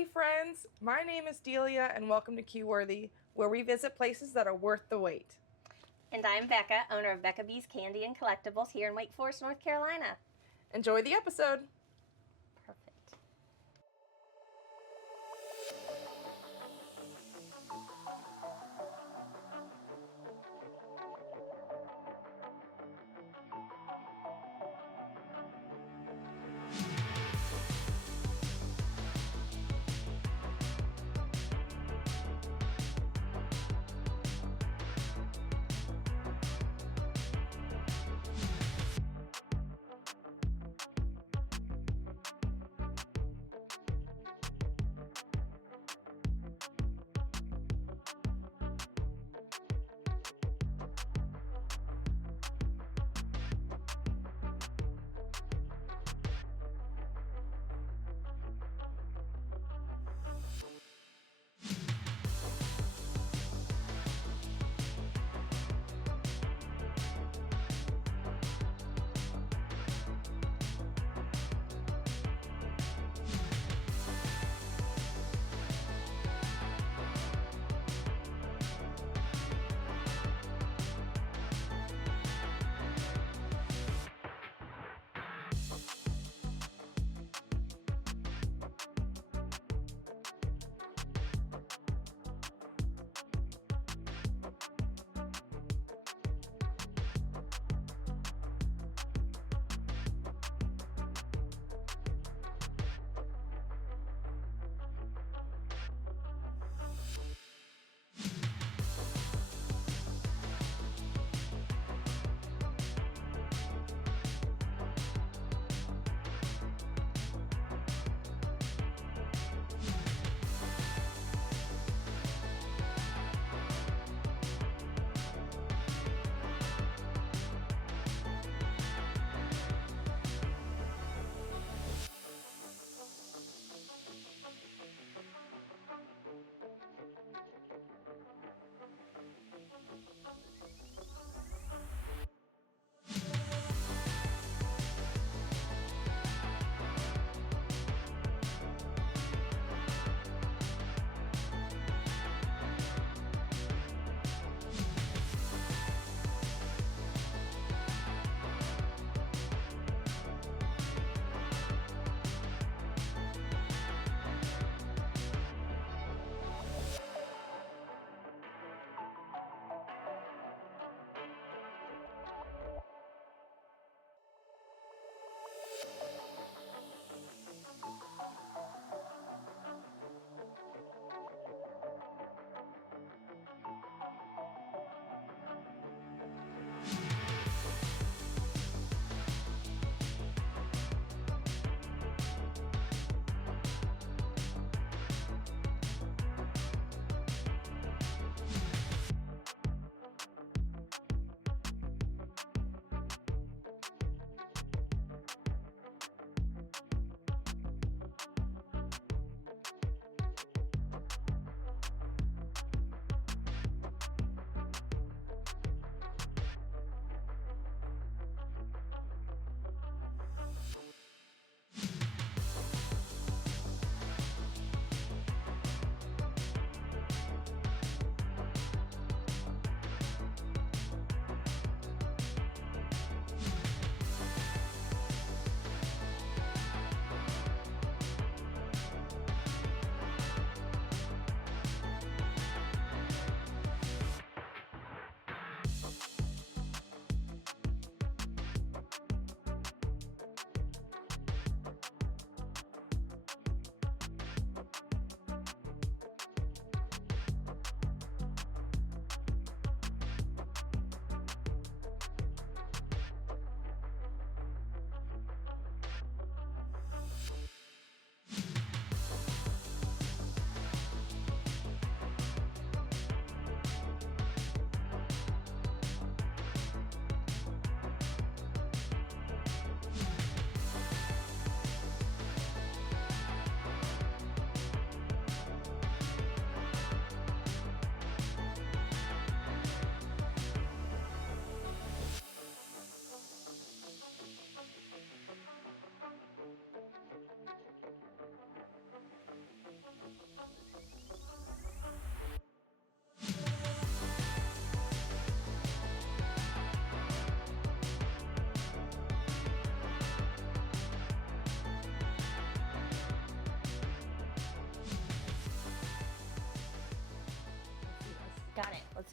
Hey friends, my name is Delia and welcome to Queueworthy, where we visit places that are worth the wait. And I'm Becca, owner of Becca B's Candy and Collectibles here in Wake Forest, North Carolina. Enjoy the episode. Perfect.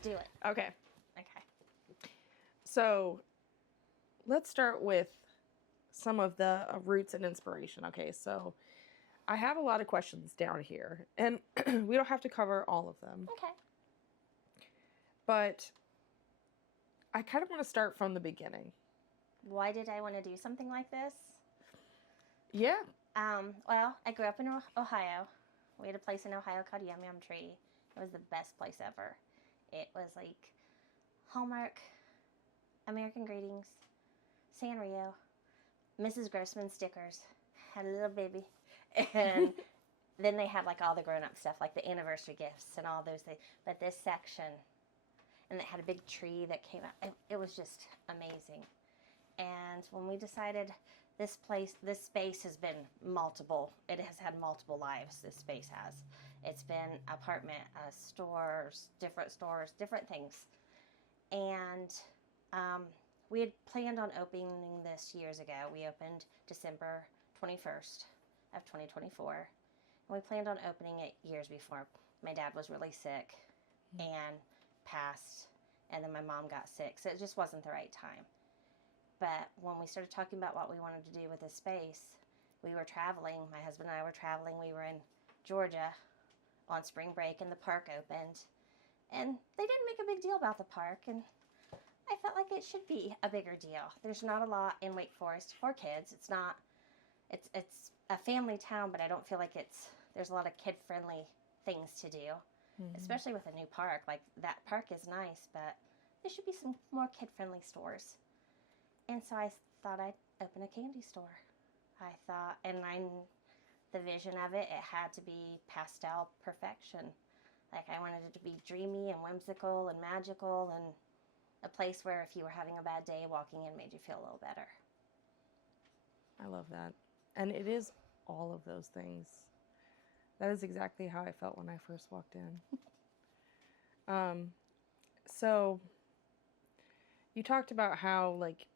do it. Okay. Okay. So let's start with some of the roots and inspiration. Okay, so I have a lot of questions down here, and we don't have to cover all of them. Okay. But I kind of want to start from the beginning. Why did I want to do something like this? Yeah. Well, I grew up in Ohio. We had a place in Ohio called Yum Yum Tree. It was the best place ever. It was like Hallmark, American Greetings, Sanrio, Mrs. Grossman stickers. Had a little baby. And then they had like all the grown-up stuff, like the anniversary gifts and all those things. But this section, and it had a big tree that came out. It was just amazing. And when we decided this space has been multiple. It has had multiple lives, this space has. It's been apartment, stores, different things. And we had planned on opening this years ago. We opened December 21st of 2024. And we planned on opening it years before. My dad was really sick and passed, and then my mom got sick, so it just wasn't the right time. But when we started talking about what we wanted to do with this space, we were traveling. My husband and I were traveling. We were in Georgia on spring break, and the park opened. And they didn't make a big deal about the park, and I felt like it should be a bigger deal. There's not a lot in Wake Forest for kids. It's a family town, but I don't feel like there's a lot of kid-friendly things to do, especially with a new park. Like, that park is nice, but there should be some more kid-friendly stores. And so I thought I'd open a candy store. The vision of it had to be pastel perfection. Like, I wanted it to be dreamy and whimsical and magical, and a place where if you were having a bad day, walking in made you feel a little better. I love that. And it is all of those things. That is exactly how I felt when I first walked in. So you talked about how, like,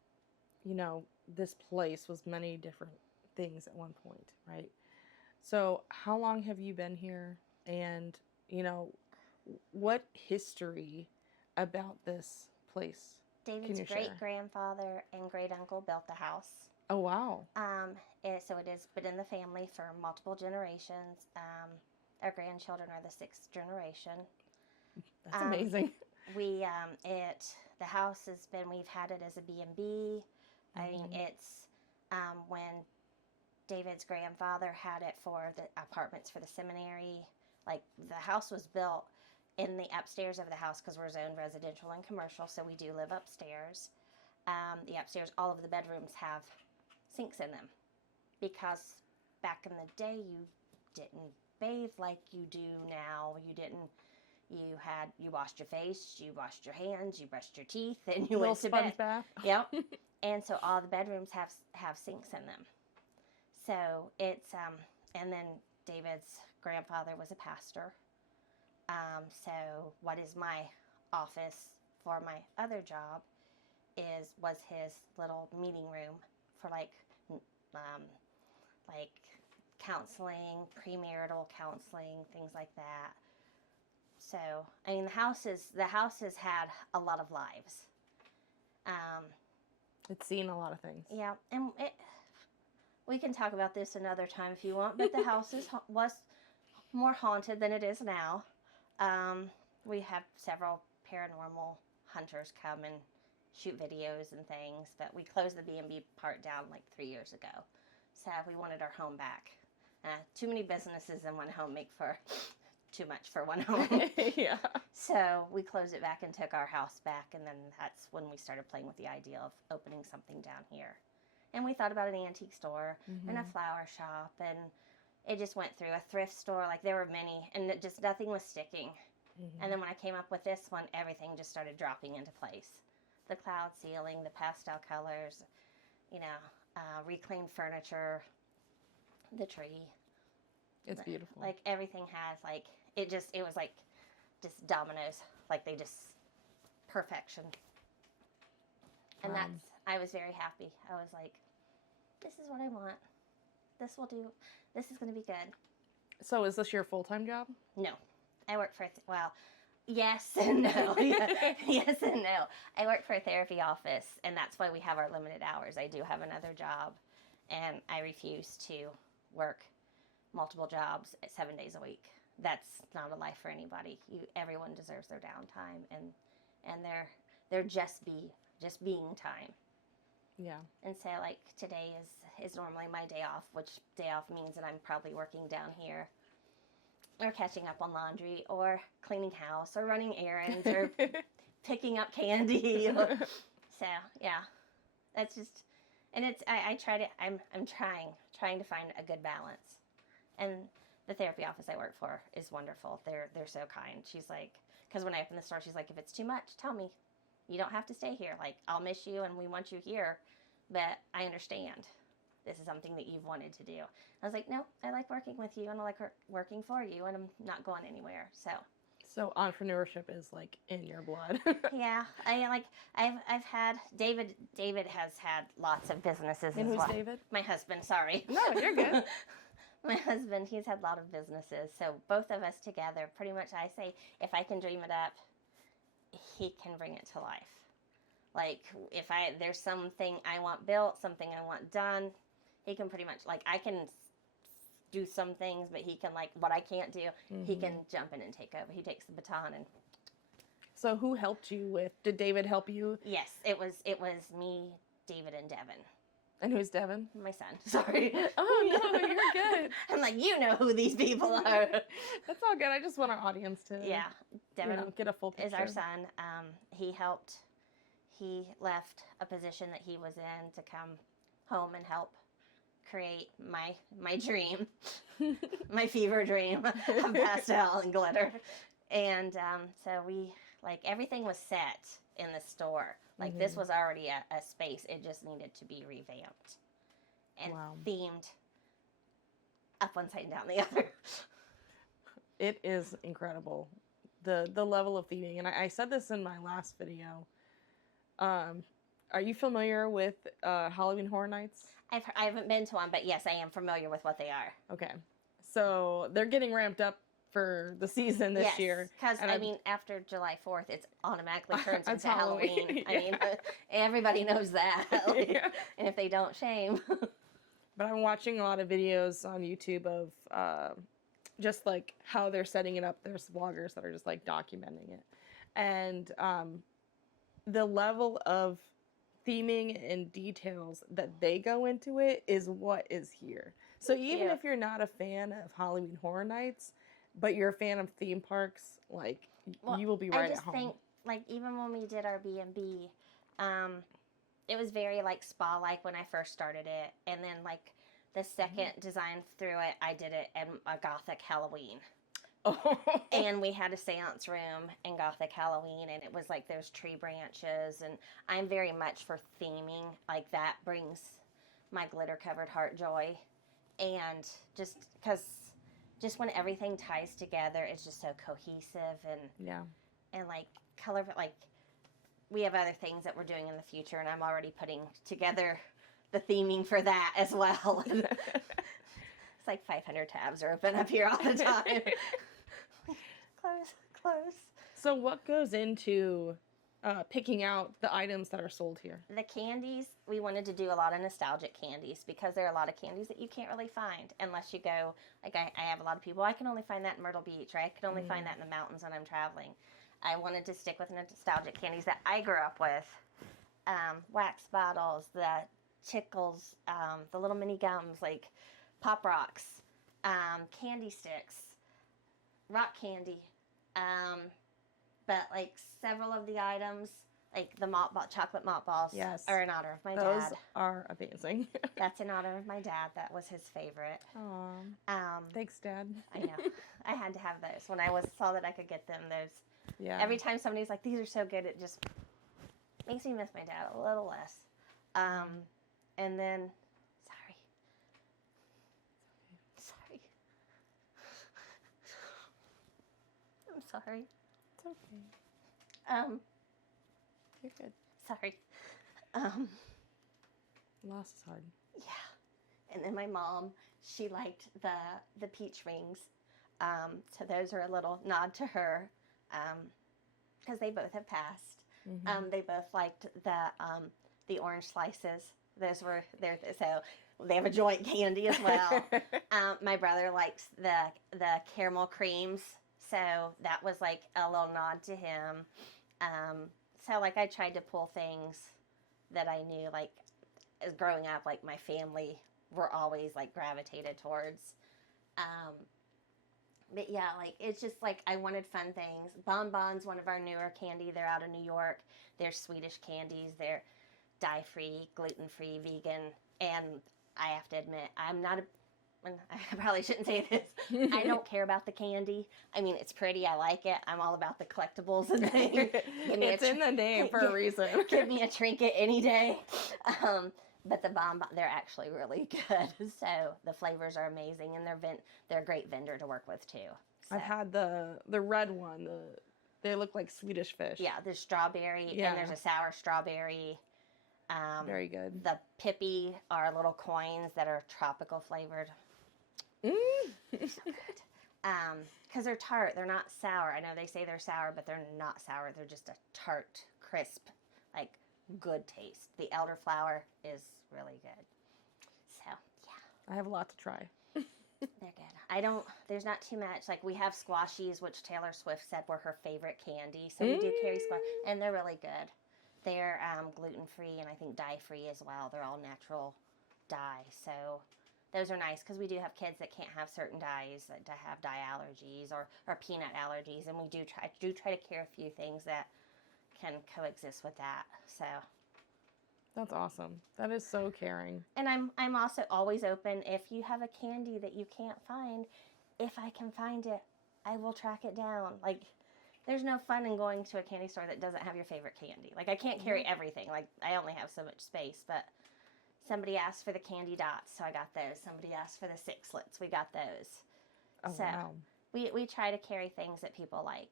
you know, this place was many different things at one point, right? So how long have you been here? And, you know, what history about this place David's great-grandfather and great-uncle built the house. Oh, wow. So it has been in the family for multiple generations. Our grandchildren are the 6th generation. That's amazing. The house has been, we've had it as a B&B. I mean, it's when David's grandfather had it for the apartments for the seminary. Like, the house was built in the upstairs of the house because we're zoned residential and commercial, so we do live upstairs. The upstairs, all of the bedrooms have sinks in them because back in the day you didn't bathe like you do now. You washed your face, you washed your hands, you brushed your teeth, and you went to bed. Bath. Yep. And so all the bedrooms have sinks in them. So it's and then David's grandfather was a pastor. So what is my office for my other job was his little meeting room for like counseling, premarital counseling, things like that. So I mean, the house has had a lot of lives. It's seen a lot of things. Yeah, and we can talk about this another time if you want, but the house was more haunted than it is now. We have several paranormal hunters come and shoot videos and things, but we closed the B&B part down like 3 years ago. So we wanted our home back. Too many businesses in one home make for too much for one home. Yeah. So we closed it back and took our house back, and then that's when we started playing with the idea of opening something down here. And we thought about an antique store and a flower shop, and it just went through a thrift store. Like, there were many, and nothing was sticking. And then when I came up with this one, everything just started dropping into place. The cloud ceiling, the pastel colors, reclaimed furniture, the tree. It's beautiful. Like, everything has, like, it was like just dominoes. Like, they just, perfection. And I was very happy. I was like, this is what I want. This will do. This is going to be good. So is this your full-time job? No. I work for, Yes and no. Yeah. Yes and no. I work for a therapy office, and that's why we have our limited hours. I do have another job, and I refuse to work multiple jobs at 7 days a week. That's not a life for anybody. Everyone deserves their downtime and their just being time. Yeah. And so like today is normally my day off, which day off means that I'm probably working down here or catching up on laundry or cleaning house or running errands or picking up candy. So yeah, that's just, and it's I try to I'm trying to find a good balance. And the therapy office I work for is wonderful. They're so kind. She's like, because when I open the store, she's like, if it's too much, tell me. You don't have to stay here. Like, I'll miss you and we want you here, but I understand. This is something that you've wanted to do. I was like, no, I like working with you and I like working for you, and I'm not going anywhere. So entrepreneurship is like in your blood. Yeah, I've had David. David has had lots of businesses And as who's well. David? My husband. Sorry. No, you're good. My husband, he's had a lot of businesses. So both of us together, pretty much I say, if I can dream it up, he can bring it to life. Like if there's something I want built, something I want done, he can pretty much, like, I can do some things, but he can, like, what I can't do, he can jump in and take over. He takes the baton. And so who helped you with, did David help you? yes, it was me, David, and Devin. And who's Devin? My son. Sorry. Oh, no, you're good. I'm like, you know who these people are. That's all good. I just want our audience to Devin get a full picture. is our son. He left a position that he was in to come home and help create my dream, my fever dream of pastel and glitter. And so we, like, everything was set in the store. Like, this was already a space. It just needed to be revamped and themed up one side and down the other. It is incredible, the level of theming. And I said this in my last video. Are you familiar with Halloween Horror Nights? I haven't been to one, but yes, I am familiar with what they are. Okay. So they're getting ramped up for the season this year. Because, I mean, after July 4th, it's automatically turns into Halloween. I mean, everybody knows that. Like, and if they don't, shame. But I'm watching a lot of videos on YouTube of just, like, how they're setting it up. There's vloggers that are just, like, documenting it. And the level of theming and details that they go into it is what is here. So even if you're not a fan of Halloween Horror Nights, but you're a fan of theme parks, like, you will be right at home. I just think, like, even when we did our B&B, it was very, like, spa-like when I first started it. And then, like, the second design through it, I did it in a Gothic Halloween. Oh. And we had a seance room in Gothic Halloween, and it was like there's tree branches, and I'm very much for theming. Like, that brings my glitter-covered heart joy. And just because just when everything ties together, it's just so cohesive and like colorful. Like, we have other things that we're doing in the future, and I'm already putting together the theming for that as well. It's like 500 tabs are open up here all the time. Close. So what goes into picking out the items that are sold here? The candies, we wanted to do a lot of nostalgic candies because there are a lot of candies that you can't really find unless you go, like, I have a lot of people, I can only find that in Myrtle Beach, or I can only find that in the mountains when I'm traveling. I wanted to stick with nostalgic candies that I grew up with. Wax bottles, the Chickles, the little mini gums, like Pop Rocks, candy sticks, rock candy, but, like, several of the items, like the chocolate mop balls, are in honor of my dad. Those are amazing. That's in honor of my dad. That was his favorite. Aww. Thanks, Dad. I know. I had to have those. When I saw that I could get them, those. Yeah. Every time somebody's like, these are so good, it just makes me miss my dad a little less. And then, I'm sorry. It's okay. You're good. Sorry. Loss is hard. Yeah. And then my mom, she liked the peach rings. So those are a little nod to her. because they both have passed. Mm-hmm. They both liked the orange slices. Those were their, so they have a joint candy as well. My brother likes the caramel creams, so that was like a little nod to him. So like I tried to pull things that I knew, like as growing up, like my family were always like gravitated towards. Um, but yeah, like it's just like I wanted fun things. Bonbons, one of our newer candy. They're out of New York. They're Swedish candies. They're dye-free, gluten-free, vegan. And I have to admit, I'm not a. And I probably shouldn't say this. I don't care about the candy. I mean, it's pretty. I like it. I'm all about the collectibles and things. It's in the name for a reason. Give me a trinket any day. But the bonbon, they're actually really good. So the flavors are amazing, and they're a great vendor to work with too. So. I've had the red one. They look like Swedish fish. Yeah, there's strawberry, and there's a sour strawberry. Very good. The Pippy are little coins that are tropical flavored. So good. Because they're tart. They're not sour. I know they say they're sour, but they're not sour. They're just a tart, crisp, like good taste. The elderflower is really good. So, yeah. I have a lot to try. They're good. There's not too much. Like we have squashies, which Taylor Swift said were her favorite candy. So we do carry squash, and they're really good. They're gluten-free and I think dye-free as well. They're all natural dye. So those are nice because we do have kids that can't have certain dyes, that have dye allergies or peanut allergies. And we do try to carry a few things that can coexist with that. So that's awesome. That is so caring. And I'm also always open. If you have a candy that you can't find, if I can find it, I will track it down. Like, there's no fun in going to a candy store that doesn't have your favorite candy. Like, I can't carry everything. Like, I only have so much space. But somebody asked for the candy dots, so I got those. Somebody asked for the sixlets. We got those. Oh, so wow. we try to carry things that people like.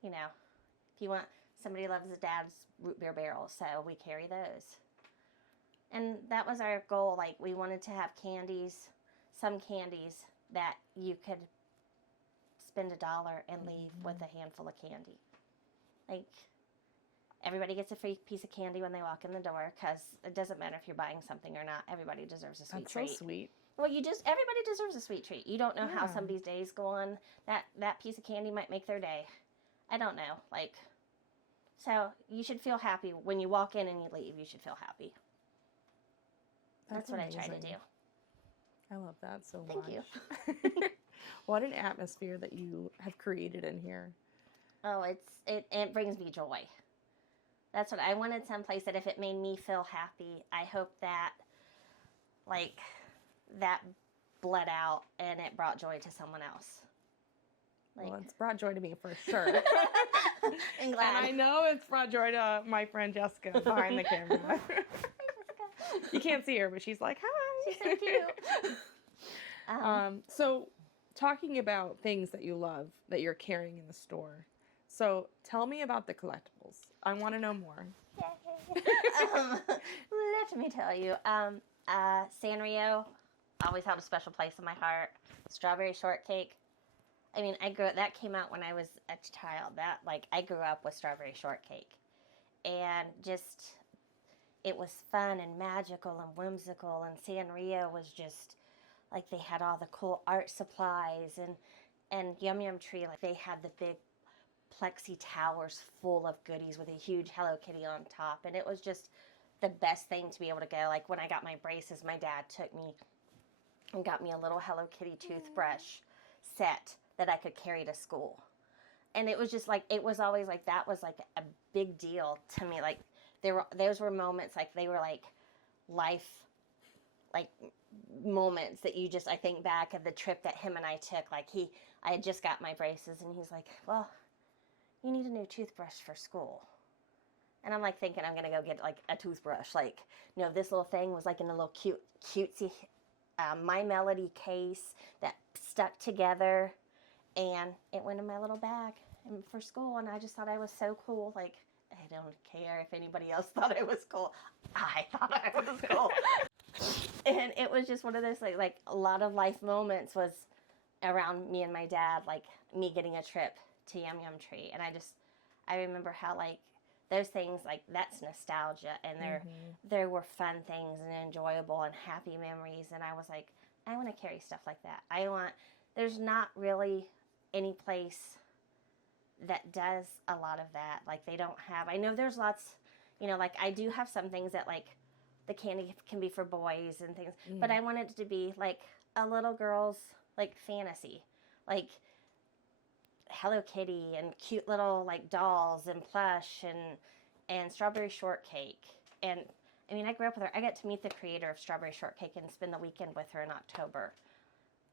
You know, if you want, somebody loves his dad's root beer barrels, so we carry those. And that was our goal. Like, we wanted to have candies, some candies that you could spend $1 and leave with a handful of candy. Like, everybody gets a free piece of candy when they walk in the door, because it doesn't matter if you're buying something or not. Everybody deserves a sweet treat. That's so sweet. Well, everybody deserves a sweet treat. You don't know how somebody's days go on. That piece of candy might make their day. I don't know. Like, so you should feel happy when you walk in and you leave. You should feel happy. That's what amazing. I try to do. I love that so much. Thank you. What an atmosphere that you have created in here. Oh, it brings me joy. That's what I wanted, someplace that if it made me feel happy, I hope that, like, that bled out and it brought joy to someone else. Like, well, it's brought joy to me for sure. I'm glad. And I know it's brought joy to my friend Jessica behind the camera. Hi, Jessica. You can't see her, but she's like, hi. She's so cute. So talking about things that you love that you're carrying in the store. So tell me about the collectibles. I want to know more. Let me tell you. Sanrio always held a special place in my heart. Strawberry shortcake. I mean, that came out when I was a child. I grew up with strawberry shortcake. And just, it was fun and magical and whimsical. And Sanrio was just, like, they had all the cool art supplies. And Yum Yum Tree, like, they had the big plexi towers full of goodies with a huge Hello Kitty on top. And it was just the best thing to be able to go. Like, when I got my braces, my dad took me and got me a little Hello Kitty toothbrush set that I could carry to school. And it was just like, it was always like, that was like a big deal to me. Like, those were moments, like, they were like life, like, moments that you just, I think back of the trip that him and I took. Like, I had just got my braces and he's like, well, you need a new toothbrush for school. And I'm like thinking I'm going to go get like a toothbrush. Like, you know, this little thing was like in a little cutesy My Melody case that stuck together. And it went in my little bag for school. And I just thought I was so cool. Like, I don't care if anybody else thought I was cool. I thought I was cool. And it was just one of those, like a lot of life moments was around me and my dad, like me getting a trip to Yum Yum Tree. And I remember how, like, those things, like, that's nostalgia, and there were fun things and enjoyable and happy memories. And I was like, I want to carry stuff like that. There's not really any place that does a lot of that. Like, they don't have, I know there's lots, like, I do have some things that, like, the candy can be for boys and things, but I want it to be like a little girl's, like, fantasy, like Hello Kitty and cute little, like, dolls and plush and strawberry shortcake. And I mean, I grew up with her. I got to meet the creator of strawberry shortcake and spend the weekend with her in October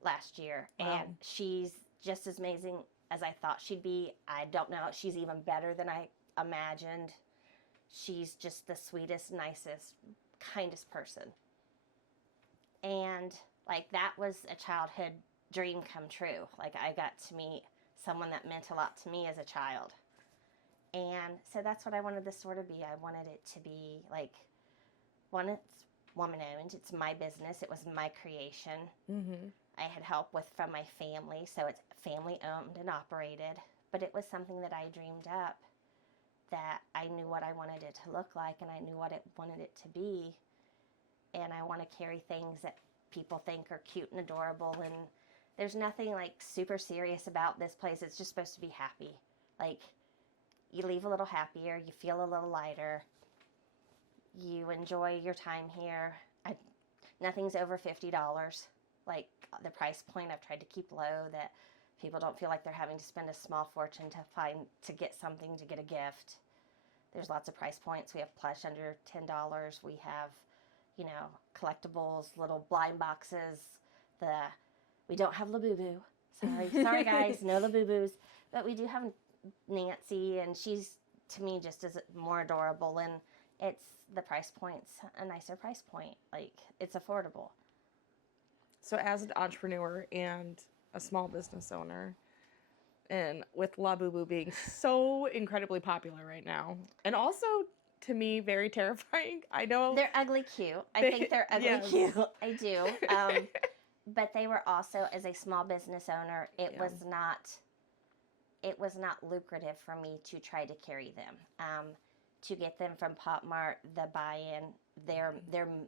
last year. Wow. And she's just as amazing as I thought she'd be. I don't know, she's even better than I imagined. She's just the sweetest, nicest, kindest person. And, like, that was a childhood dream come true. Like, I got to meet someone that meant a lot to me as a child. And so that's what I wanted this store to be. I wanted it to be, like, one, it's woman-owned. It's my business. It was my creation. I had help from my family, so it's family-owned and operated. But it was something that I dreamed up, that I knew what I wanted it to look like, and I knew what I wanted it to be. And I want to carry things that people think are cute and adorable. And there's nothing, like, super serious about this place. It's just supposed to be happy. Like, you leave a little happier, you feel a little lighter, you enjoy your time here. Nothing's over $50. Like, the price point I've tried to keep low, that people don't feel like they're having to spend a small fortune to get something, to get a gift. There's lots of price points. We have plush under $10. We have, collectibles, little blind boxes. We don't have Labubu. Sorry guys, no Labubus. But we do have Nancy, and she's, to me, just as more adorable. And it's, the price point's a nicer price point. Like, it's affordable. So as an entrepreneur and a small business owner, and with Labubu being so incredibly popular right now, and also, to me, very terrifying. I know they're ugly cute. I think they're ugly cute. I do. But they were also, as a small business owner, it was not lucrative for me to try to carry them. To get them from Pop Mart, the buy-in, their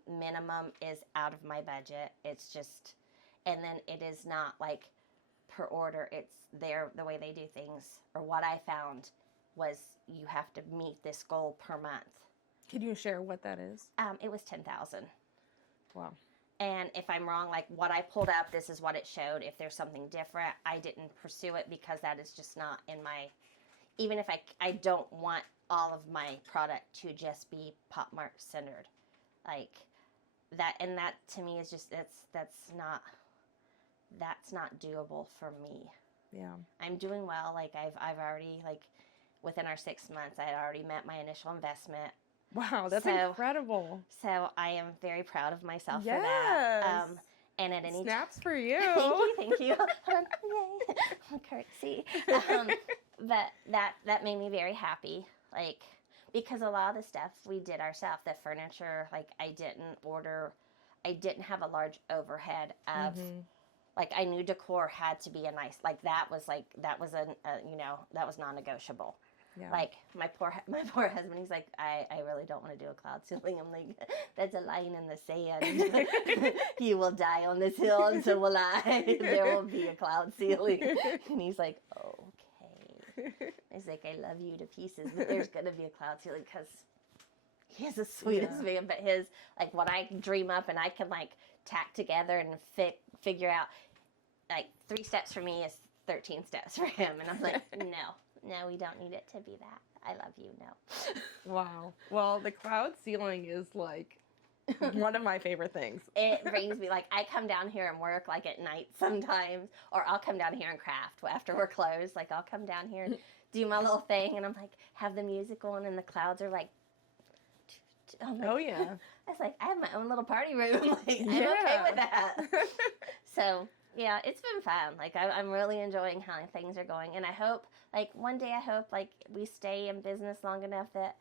minimum is out of my budget. It's just, and then it is not like per order. It's the way they do things, or what I found was, you have to meet this goal per month. Can you share what that is? It was 10,000. Wow. And if I'm wrong, like, what I pulled up, this is what it showed. If there's something different, I didn't pursue it, because that is just not in my, even if I don't want all of my product to just be Pop Mart centered. Like, that, and that to me is just, that's not doable for me. Yeah. I'm doing well. Like, I've already, like, within our 6 months, I had already met my initial investment. Wow, that's incredible. So I am very proud of myself for that. And at any snaps for you. Thank you. Yay. Curtsy. But that made me very happy. Like, because a lot of the stuff we did ourselves. The furniture, like, I didn't have a large overhead of, like, I knew decor had to be a nice, like, that was non-negotiable. Yeah. Like, my poor husband, he's like, I really don't want to do a cloud ceiling. I'm like, that's a line in the sand. You will die on this hill, and so will I. There will be a cloud ceiling. And he's like, okay. He's like, I love you to pieces, but there's going to be a cloud ceiling, because he is the sweetest man. But his, like, what I dream up and I can, like, tack together and figure out, like, 3 steps for me is 13 steps for him. And I'm like, no, we don't need it to be that. I love you, no. Wow. Well, the cloud ceiling is, like, one of my favorite things. It brings me, like, I come down here and work, like, at night sometimes, or I'll come down here and craft after we're closed. Like, I'll come down here and do my little thing, and I'm like, have the music on, and the clouds are like, oh yeah. I was like, I have my own little party room. Like, I'm okay with that. So, yeah, it's been fun. Like, I'm really enjoying how things are going. And I hope, like, one day like, we stay in business long enough that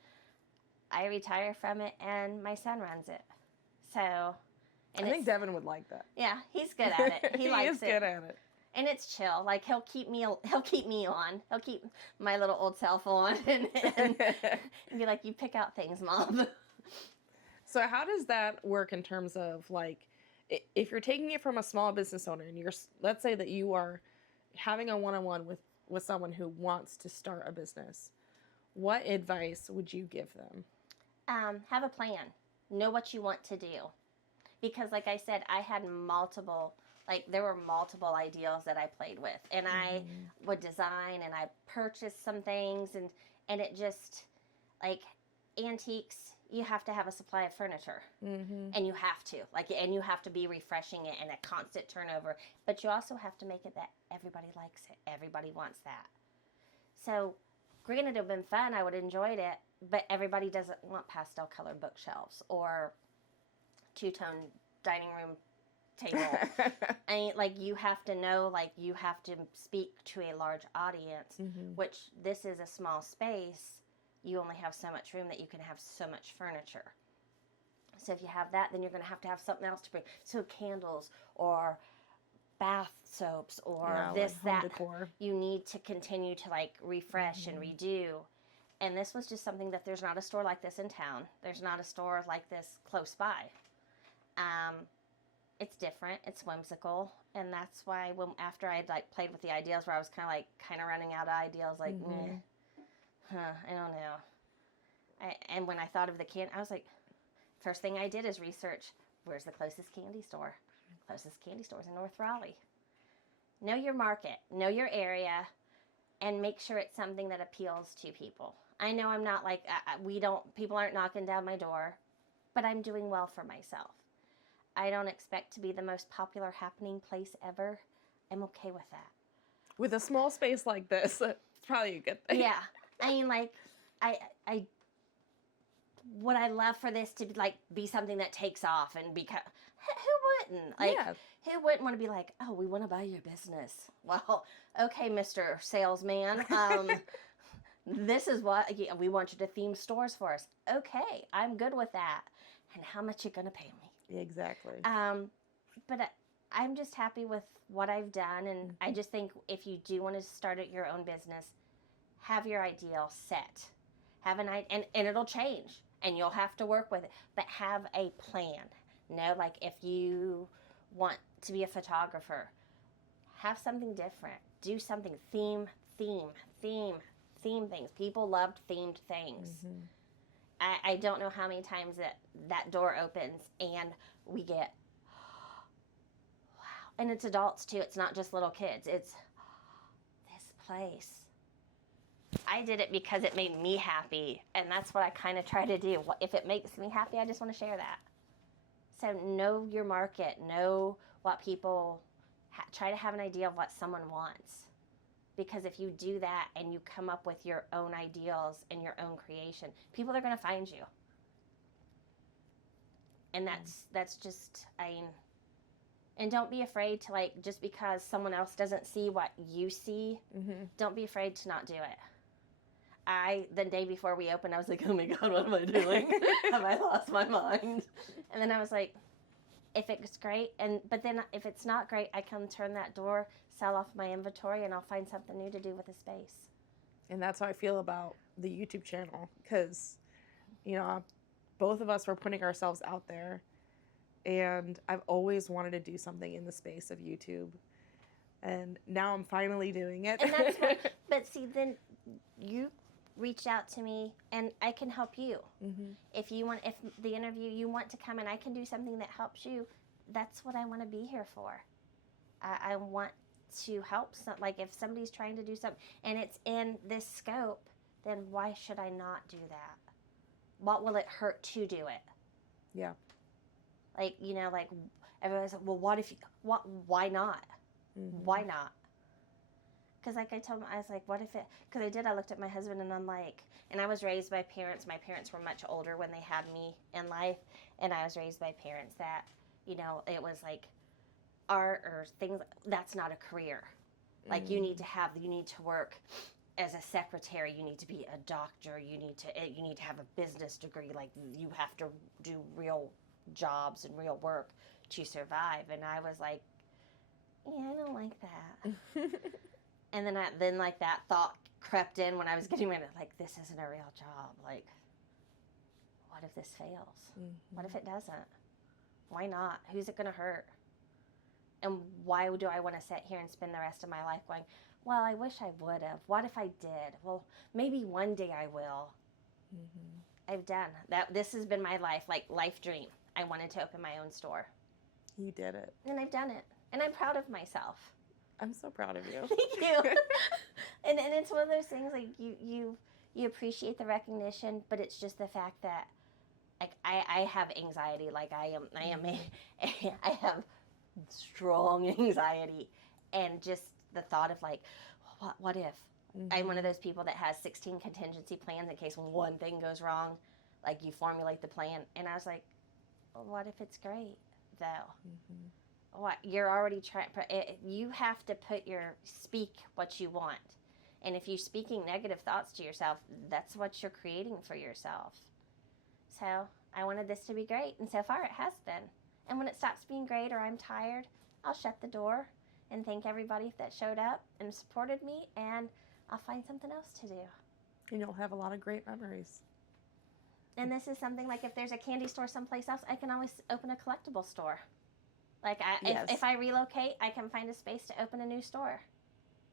I retire from it and my son runs it. So, and I think Devin would like that. Yeah, he's good at it. He likes is good at it. And it's chill. Like he'll keep me on. He'll keep my little old self on, and be like, "You pick out things, Mom." So how does that work in terms of like, if you're taking it from a small business owner and let's say that you are having a one-on-one with someone who wants to start a business, what advice would you give them? Have a plan. Know what you want to do, because, like I said, I had multiple. Like there were multiple ideals that I played with, and I would design and I purchased some things, and it just like antiques. You have to have a supply of furniture, and you have to and you have to be refreshing it and a constant turnover. But you also have to make it that everybody likes it. Everybody wants that. So, granted, it would have been fun. I would have enjoyed it, but everybody doesn't want pastel colored bookshelves or two-tone dining room table. Like you have to know, like you have to speak to a large audience, which this is a small space. You only have so much room that you can have so much furniture. So if you have that, then you're going to have something else to bring. So candles or bath soaps or this, like that. decor. You need to continue to like refresh and redo. And this was just something that there's not a store like this in town. There's not a store like this close by. It's different. It's whimsical. And that's why after I'd like played with the ideas where I was kind of running out of ideas, like, I don't know. And when I thought of the I was like, first thing I did is research, where's the closest candy store? Closest candy store is in North Raleigh. Know your market, know your area, and make sure it's something that appeals to people. I know I'm not like, people aren't knocking down my door, but I'm doing well for myself. I don't expect to be the most popular happening place ever. I'm okay with that. With a small space like this, it's probably a good thing. Yeah. I mean, like, would I love for this to be something that takes off and become, who wouldn't? Like, who wouldn't want to be like, oh, we want to buy your business? Well, okay, Mr. Salesman. This is what we want you to theme stores for us. Okay, I'm good with that. And how much you gonna pay me? Exactly. But I'm just happy with what I've done, and I just think if you do want to start your own business, have your ideal set. Have an idea, and it'll change, and you'll have to work with it. But have a plan. Like if you want to be a photographer, have something different. Do something theme things. People loved themed things. I don't know how many times that door opens and we get, wow. And it's adults too. It's not just little kids. It's this place. I did it because it made me happy. And that's what I kind of try to do. If it makes me happy, I just want to share that. So know your market. Know what people, try to have an idea of what someone wants. Because if you do that and you come up with your own ideals and your own creation, people are going to find you. And that's just, and don't be afraid to just because someone else doesn't see what you see, don't be afraid to not do it. The day before we opened, I was like, oh my God, what am I doing? Have I lost my mind? And then I was like, if it's great, but then if it's not great, I can turn that door, sell off my inventory, and I'll find something new to do with the space. And that's how I feel about the YouTube channel, because, both of us were putting ourselves out there, and I've always wanted to do something in the space of YouTube, and now I'm finally doing it. And but see, then you reached out to me, and I can help you. If the interview, you want to come and I can do something that helps you, that's what I want to be here for. I want to help if somebody's trying to do something and it's in this scope, then why should I not do that? What will it hurt to do it? Yeah. Everybody's like, well, why not? Why not? Because I told them, I was like, what if I looked at my husband and I'm like, and I was raised by parents. My parents were much older when they had me in life. And I was raised by parents that, it was like art or things, that's not a career. You need to work as a secretary. You need to be a doctor. You need to have a business degree. You have to do real jobs and real work to survive. And I was like, yeah, I don't like that. And then like that thought crept in when I was getting ready, like, this isn't a real job. Like, what if this fails? What if it doesn't? Why not? Who's it going to hurt? And why do I want to sit here and spend the rest of my life going, well, I wish I would have. What if I did? Well, maybe one day I will. I've done that. This has been my life dream. I wanted to open my own store. You did it. And I've done it. And I'm proud of myself. I'm so proud of you. Thank you. and it's one of those things, like, you appreciate the recognition, but it's just the fact that, like, I have anxiety. Like, I have strong anxiety, and just the thought of, like, what if? I'm one of those people that has 16 contingency plans in case one thing goes wrong. Like, you formulate the plan, and I was like, well, what if it's great, though? What you're already trying, you have to speak what you want. And if you're speaking negative thoughts to yourself, that's what you're creating for yourself. So I wanted this to be great, and so far it has been. And when it stops being great or I'm tired, I'll shut the door and thank everybody that showed up and supported me, and I'll find something else to do. And you'll have a lot of great memories. And this is something, like, if there's a candy store someplace else, I can always open a collectible store. Like, if I relocate, I can find a space to open a new store.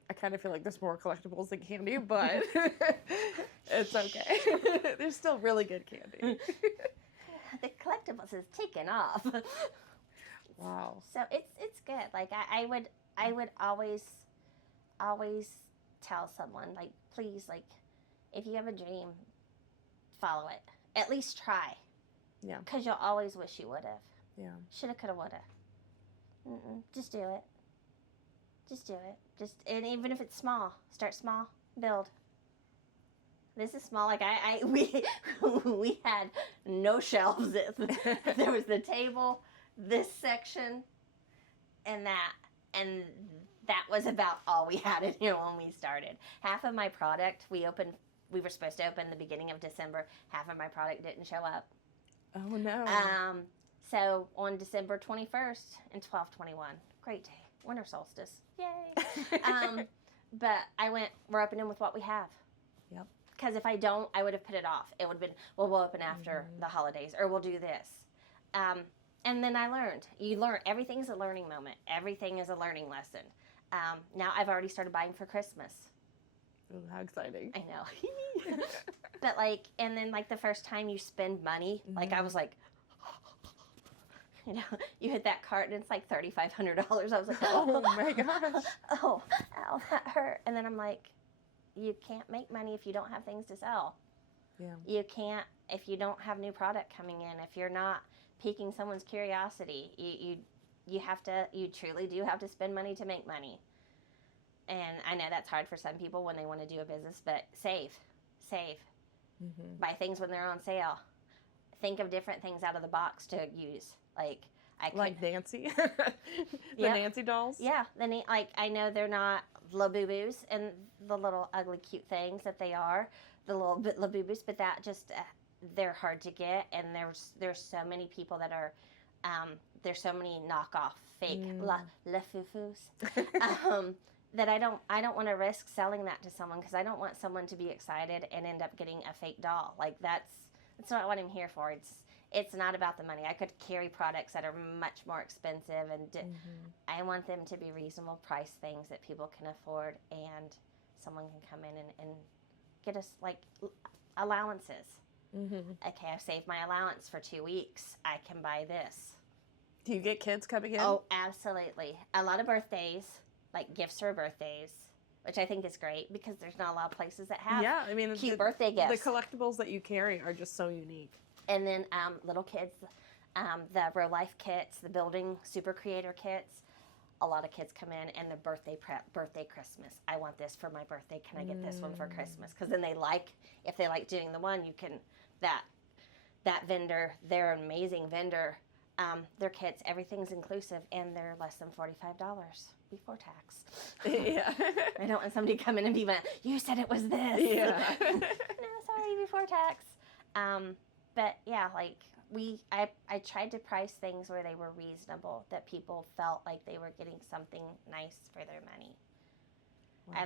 I kind of feel like there's more collectibles than candy, but it's okay. There's still really good candy. The collectibles is taken off. Wow. So it's good. Like, I would always tell someone, like, please, like, if you have a dream, follow it. At least try. Yeah. Because you'll always wish you would have. Yeah. Shoulda, coulda, woulda. Just do it. Just do it. And even if it's small, start small, build. This is small. Like, we had no shelves. There was the table, this section, and that was about all we had in here when we started. Half of my product we were supposed to open the beginning of December. Half of my product didn't show up. Oh no. So on December 21st in 12/21, great day, winter solstice, yay. But we're opening with what we have. Yep. Because if I don't, I would have put it off. It would have been, well, we'll open after the holidays, or we'll do this. And then I learned. You learn. Everything's a learning moment. Everything is a learning lesson. Now I've already started buying for Christmas. Oh, how exciting. I know. But, like, and then, like, the first time you spend money, like, I was like, you know, you hit that cart and it's like $3,500. I was like, oh my gosh. Oh, ow, that hurt. And then I'm like, you can't make money if you don't have things to sell. Yeah. You can't, if you don't have new product coming in, if you're not piquing someone's curiosity, you truly do have to spend money to make money. And I know that's hard for some people when they want to do a business, but save. Buy things when they're on sale. Think of different things out of the box to use. Like Nancy, the Nancy dolls. Yeah, I know they're not Labubu's and the little ugly cute things that they are, the little Labubu's, but that just they're hard to get, and there's so many people that are there's so many knockoff fake Lafufus that I don't want to risk selling that to someone, because I don't want someone to be excited and end up getting a fake doll. Like, that's not what I'm here for. It's not about the money. I could carry products that are much more expensive, and I want them to be reasonable price things that people can afford, and someone can come in and get us, like, allowances. Okay, I've saved my allowance for 2 weeks. I can buy this. Do you get kids coming in? Oh, absolutely. A lot of birthdays, like gifts for birthdays, which I think is great, because there's not a lot of places that have cute birthday gifts. The collectibles that you carry are just so unique. And then little kids, the Real Life kits, the Building Super Creator kits. A lot of kids come in, and the birthday Christmas. I want this for my birthday. Can I get this one for Christmas? Because then if they like doing the one, you can, that vendor, they're an amazing vendor. Their kits, everything's inclusive, and they're less than $45 before tax. Yeah. I don't want somebody to come in and be like, you said it was this. Yeah. No, sorry, before tax. But yeah, like, I tried to price things where they were reasonable, that people felt like they were getting something nice for their money. Wow. I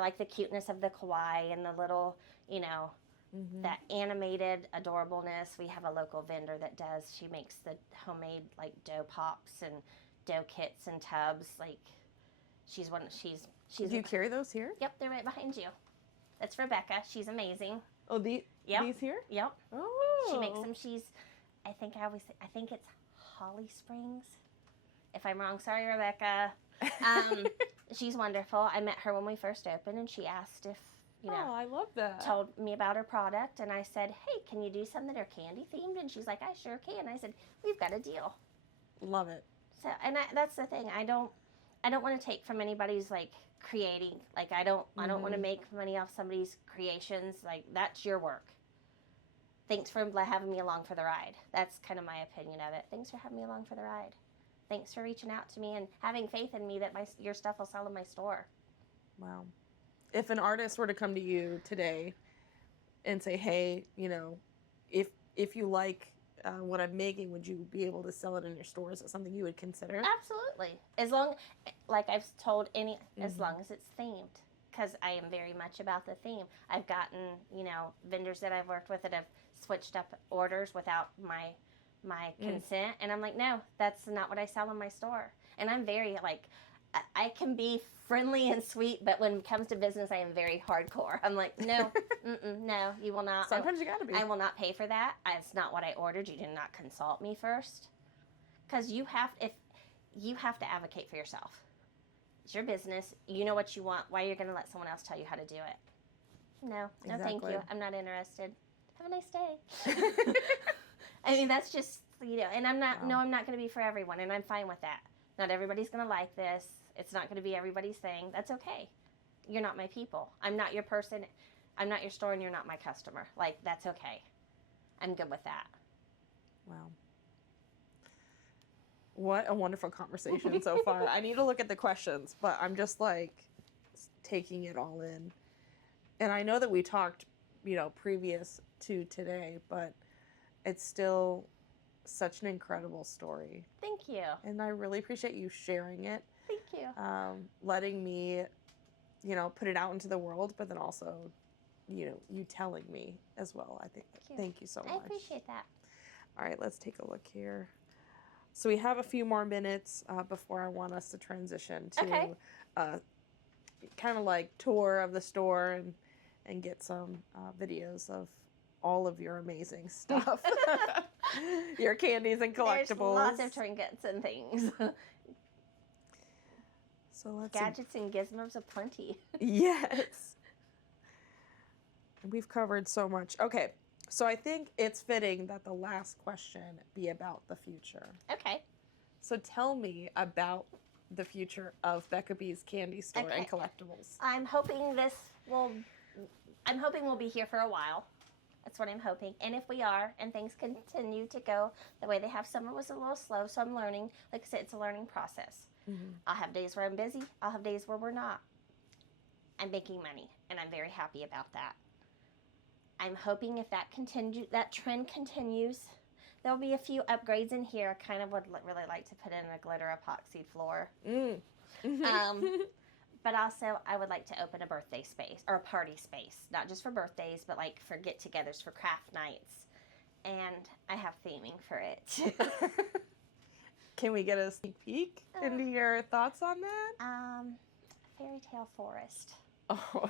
like the cuteness of the kawaii and the little, that animated adorableness. We have a local vendor that does. She makes the homemade like dough pops and dough kits and tubs. Like she's Do you carry those here? Yep, they're right behind you. That's Rebecca. She's amazing. Oh, these here? Yep. Oh. She makes them. I think it's Holly Springs. If I'm wrong, sorry, Rebecca. She's wonderful. I met her when we first opened, and she asked if, Oh, I love that. Told me about her product, and I said, hey, can you do some that are candy themed? And she's like, I sure can. I said, we've got a deal. Love it. So, that's the thing. I don't want to take from anybody's like creating. Like I don't want to make money off somebody's creations. Like that's your work. Thanks for having me along for the ride. That's kind of my opinion of it. Thanks for having me along for the ride. Thanks for reaching out to me and having faith in me that your stuff will sell in my store. Wow. If an artist were to come to you today and say, hey, if you like what I'm making, would you be able to sell it in your store? Is it something you would consider? Absolutely. As long, like I've told as long as it's themed. Because I am very much about the theme. I've gotten, vendors that I've worked with that have switched up orders without my consent, and I'm like, no, that's not what I sell in my store. And I'm very like, I can be friendly and sweet, but when it comes to business, I am very hardcore. I'm like, no, no, you will not. Sometimes you gotta be. I will not pay for that. It's not what I ordered. You did not consult me first, because you have to advocate for yourself. It's your business. You know what you want. Why you're going to let someone else tell you how to do it? No, Exactly. thank you. I'm not interested. Have a nice day. I mean, that's just, and I'm not, Wow. no, I'm not going to be for everyone, and I'm fine with that. Not everybody's going to like this. It's not going to be everybody's thing. That's okay. You're not my people. I'm not your person. I'm not your store, and you're not my customer. Like, that's okay. I'm good with that. Wow. What a wonderful conversation so far. I need to look at the questions, but I'm just like taking it all in. And I know that we talked, previous to today, but it's still such an incredible story. Thank you. And I really appreciate you sharing it. Thank you. Letting me, put it out into the world, but then also, you telling me as well. I think. Thank you so much. I appreciate that. All right, let's take a look here. So we have a few more minutes before I want us to transition to kind of like tour of the store and get some videos of all of your amazing stuff. Your candies and collectibles. There's lots of trinkets and things. So let's Gadgets and gizmos aplenty. Yes. We've covered so much. Okay. So I think it's fitting that the last question be about the future. Okay. So tell me about the future of Becca B's candy store and collectibles. I'm hoping we'll be here for a while. That's what I'm hoping. And if we are, and things continue to go the way they have, summer was a little slow, so I'm learning. Like I said, it's a learning process. Mm-hmm. I'll have days where I'm busy. I'll have days where we're not. I'm making money, and I'm very happy about that. I'm hoping if that trend continues, there'll be a few upgrades in here. I kind of would really like to put in a glitter epoxy floor. But also, I would like to open a birthday space or a party space, not just for birthdays, but like for get-togethers, for craft nights. And I have theming for it. Can we get a sneak peek into your thoughts on that? Fairy tale forest. Oh,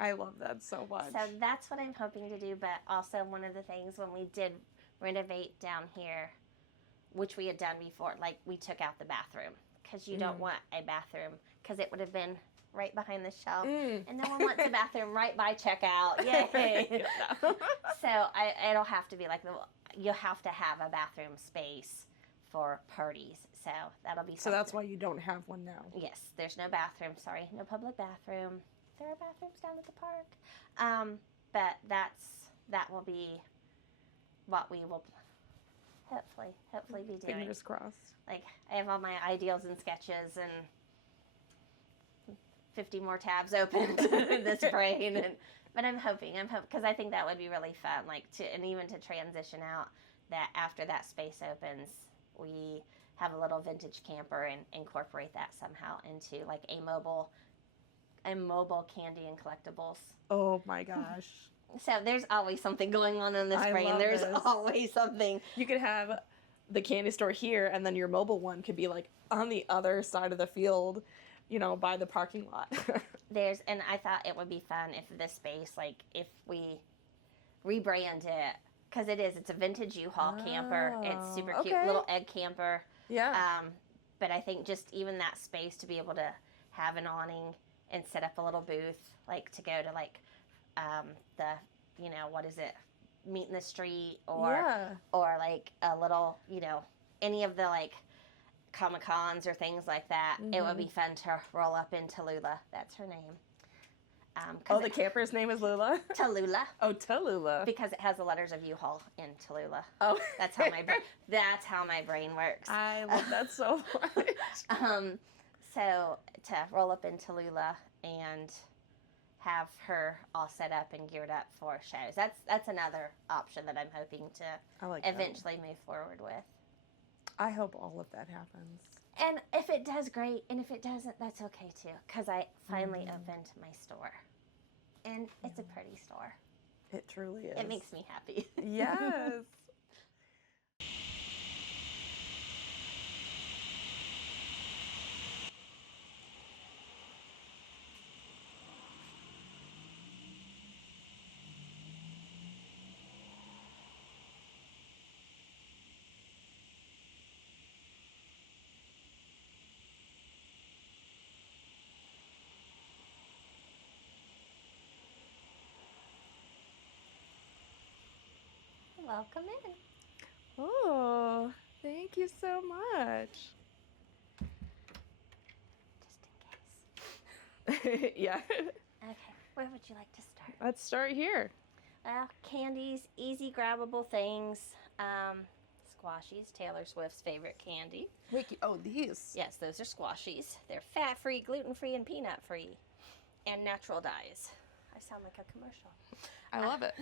I love that so much. So that's what I'm hoping to do, but also one of the things when we did renovate down here, which we had done before, like we took out the bathroom because you don't want a bathroom because it would have been right behind the shelf, and no one wants a bathroom right by checkout. Yay! So it'll have to be like you'll have to have a bathroom space for parties. So that'll be. So that's why you don't have one now. Yes, there's no bathroom. Sorry, no public bathroom. There are bathrooms down at the park, but that will be what we will hopefully be doing. Fingers crossed. Like I have all my ideals and sketches and 50 more tabs open in this brain, but I'm hoping because I think that would be really fun, like and even to transition out that after that space opens, we have a little vintage camper and incorporate that somehow into like a mobile candy and collectibles. Oh my gosh. So there's always something going on in this I brain. love There's this. always something. You could have the candy store here, and then your mobile one could be like on the other side of the field, you know, by the parking lot. And I thought it would be fun if this space, like if we rebrand it, because it's a vintage U-Haul camper. It's super cute, okay. little egg camper. Yeah. But I think just even that space to be able to have an awning and set up a little booth, like to go to like the, you know, what is it, meet in the street, or like a little, you know, any of the like Comic Cons or things like that. It would be fun to roll up in Tallulah. That's her name. The camper's name is Lula? Tallulah. Oh, Tallulah. Because it has the letters of U-Haul in Tallulah. Oh. That's how my brain works. I love that so much. So to roll up in Tallulah and have her all set up and geared up for shows. That's another option that I'm hoping to eventually move forward with. I hope all of that happens. And if it does, great. And if it doesn't, that's okay too. Because I finally opened my store. And it's a pretty store. It truly is. It makes me happy. Yes. Welcome in. Oh, thank you so much. Just in case. Yeah. Okay, where would you like to start? Let's start here. Well, candies, easy grabbable things. Squashies, Taylor Swift's favorite candy. Wait, these? Yes, those are squashies. They're fat-free, gluten-free, and peanut-free. And natural dyes. I sound like a commercial. I love it.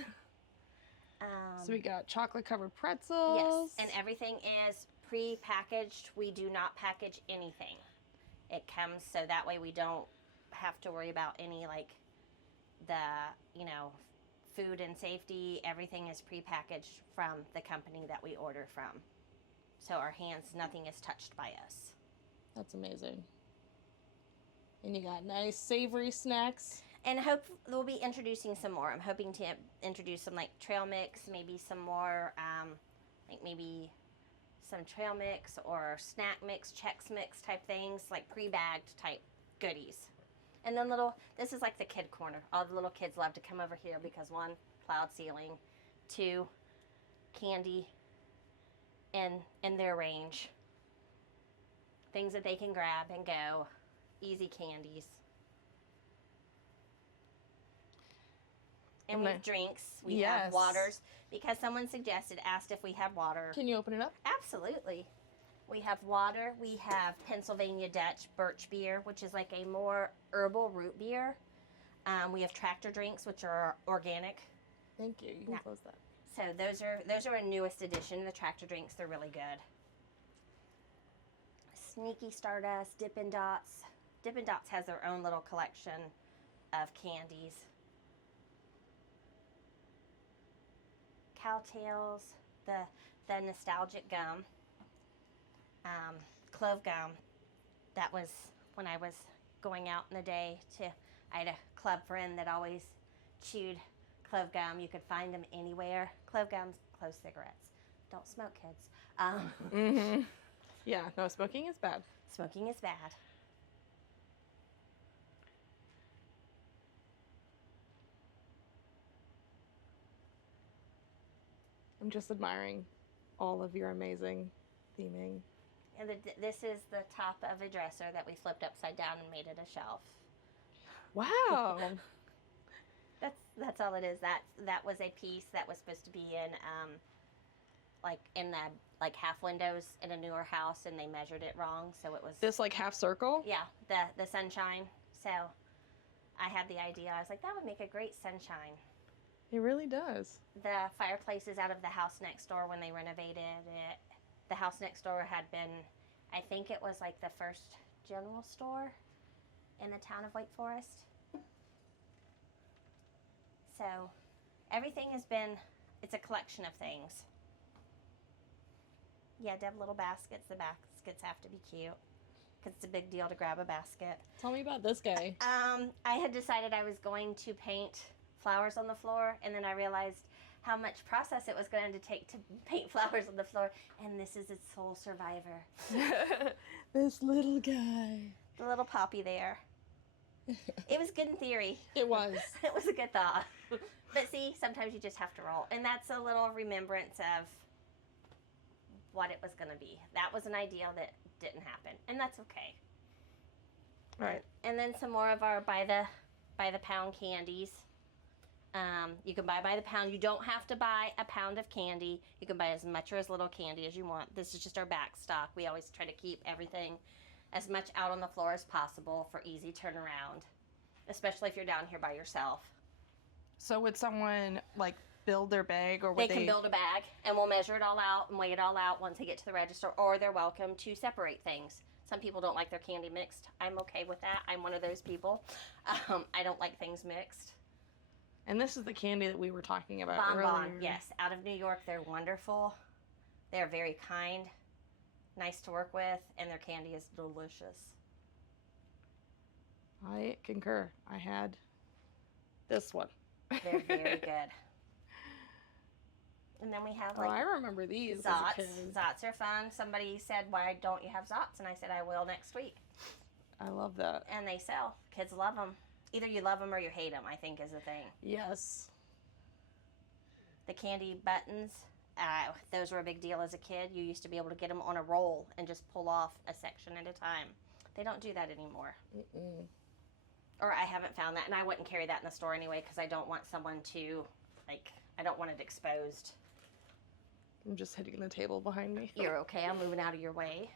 So we got chocolate-covered pretzels. Yes, and everything is pre-packaged. We do not package anything. It comes so that way we don't have to worry about any, like, the, you know, food and safety. Everything is pre-packaged from the company that we order from. So our hands, nothing is touched by us. That's amazing. And you got nice savory snacks. And hope we'll be introducing some more. I'm hoping to introduce some like trail mix, maybe some more, like maybe some trail mix or snack mix, Chex Mix type things, like pre-bagged type goodies. And then this is like the kid corner. All the little kids love to come over here because 1, cloud ceiling, 2, candy in their range. Things that they can grab and go, easy candies. And we have drinks, we have waters, because someone asked if we have water. Can you open it up? Absolutely. We have water, we have Pennsylvania Dutch birch beer, which is like a more herbal root beer. We have tractor drinks, which are organic. Thank you. You can close that. So those are our newest addition, the tractor drinks. They're really good. Sneaky Stardust, Dippin' Dots. Dippin' Dots has their own little collection of candies. Cowtails, the nostalgic gum, clove gum. That was when I was going out in the day. I had a club friend that always chewed clove gum. You could find them anywhere. Clove gums, clove cigarettes. Don't smoke, kids. Yeah, no, smoking is bad. Smoking is bad. I'm just admiring all of your amazing theming. And this is the top of a dresser that we flipped upside down and made it a shelf. Wow. That's all it is. That was a piece that was supposed to be in the half windows in a newer house, and they measured it wrong, so it was this like half circle? Yeah, the sunshine. So I had the idea. I was like, that would make a great sunshine. It really does. The fireplace is out of the house next door when they renovated it. The house next door had been, I think it was like the first general store in the town of Wake Forest. So everything has been, it's a collection of things. Yeah, Deb, little baskets. The baskets have to be cute because it's a big deal to grab a basket. Tell me about this guy. I had decided I was going to paint flowers on the floor, and then I realized how much process it was going to take to paint flowers on the floor, and this is its sole survivor. This little guy. The little poppy there. It was good in theory. It was. It was a good thought. But see, sometimes you just have to roll. And that's a little remembrance of what it was going to be. That was an ideal that didn't happen, and that's okay. All right. And then some more of our by the pound candies. You can buy by the pound. You don't have to buy a pound of candy. You can buy as much or as little candy as you want. This is just our back stock. We always try to keep everything as much out on the floor as possible for easy turnaround, especially if you're down here by yourself. So would someone like build their bag, or would They can build a bag, and we'll measure it all out and weigh it all out once they get to the register, or they're welcome to separate things. Some people don't like their candy mixed. I'm okay with that. I'm one of those people. I don't like things mixed. And this is the candy that we were talking about Bonbon, earlier. yes. Out of New York, they're wonderful. They're very kind, nice to work with, and their candy is delicious. I concur. I had this one. They're very good. And then we have like I remember these. Zots. As a kid. Zots are fun. Somebody said, "Why don't you have Zots?" And I said, "I will next week." I love that. And they sell. Kids love them. Either you love them or you hate them, I think, is the thing. Yes. The candy buttons, those were a big deal as a kid. You used to be able to get them on a roll and just pull off a section at a time. They don't do that anymore. Mm-mm. Or I haven't found that, and I wouldn't carry that in the store anyway because I don't want someone to, I don't want it exposed. I'm just hitting the table behind me. You're okay. I'm moving out of your way.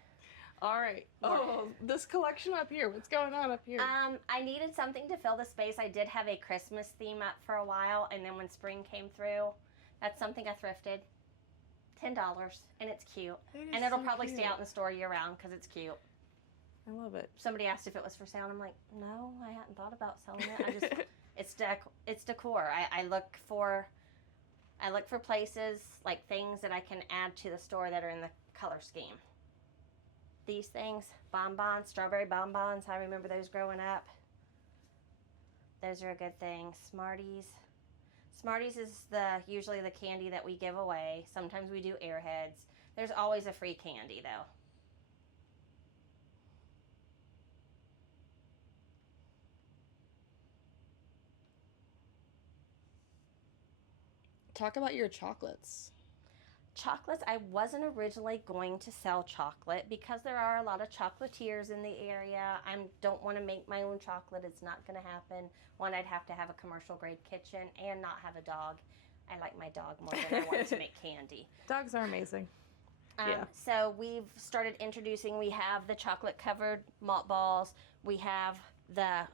All right. Oh, this collection up here. What's going on up here? I needed something to fill the space. I did have a Christmas theme up for a while, and then when spring came through, that's something I thrifted. $10, and it's cute. And it'll probably stay out in the store year round because it's cute. I love it. Somebody asked if it was for sale, and I'm like, no, I hadn't thought about selling it. It's decor. I look for places, like things that I can add to the store that are in the color scheme. These things, bonbons, strawberry bonbons, I remember those growing up. Those are a good thing. Smarties. Smarties is usually the candy that we give away. Sometimes we do Airheads. There's always a free candy though. Talk about your chocolates. Chocolates, I wasn't originally going to sell chocolate because there are a lot of chocolatiers in the area. I don't want to make my own chocolate. It's not going to happen. One, I'd have to have a commercial grade kitchen and not have a dog. I like my dog more than I want to make candy. Dogs are amazing. Yeah. So we've started introducing, we have the chocolate covered malt balls. We have the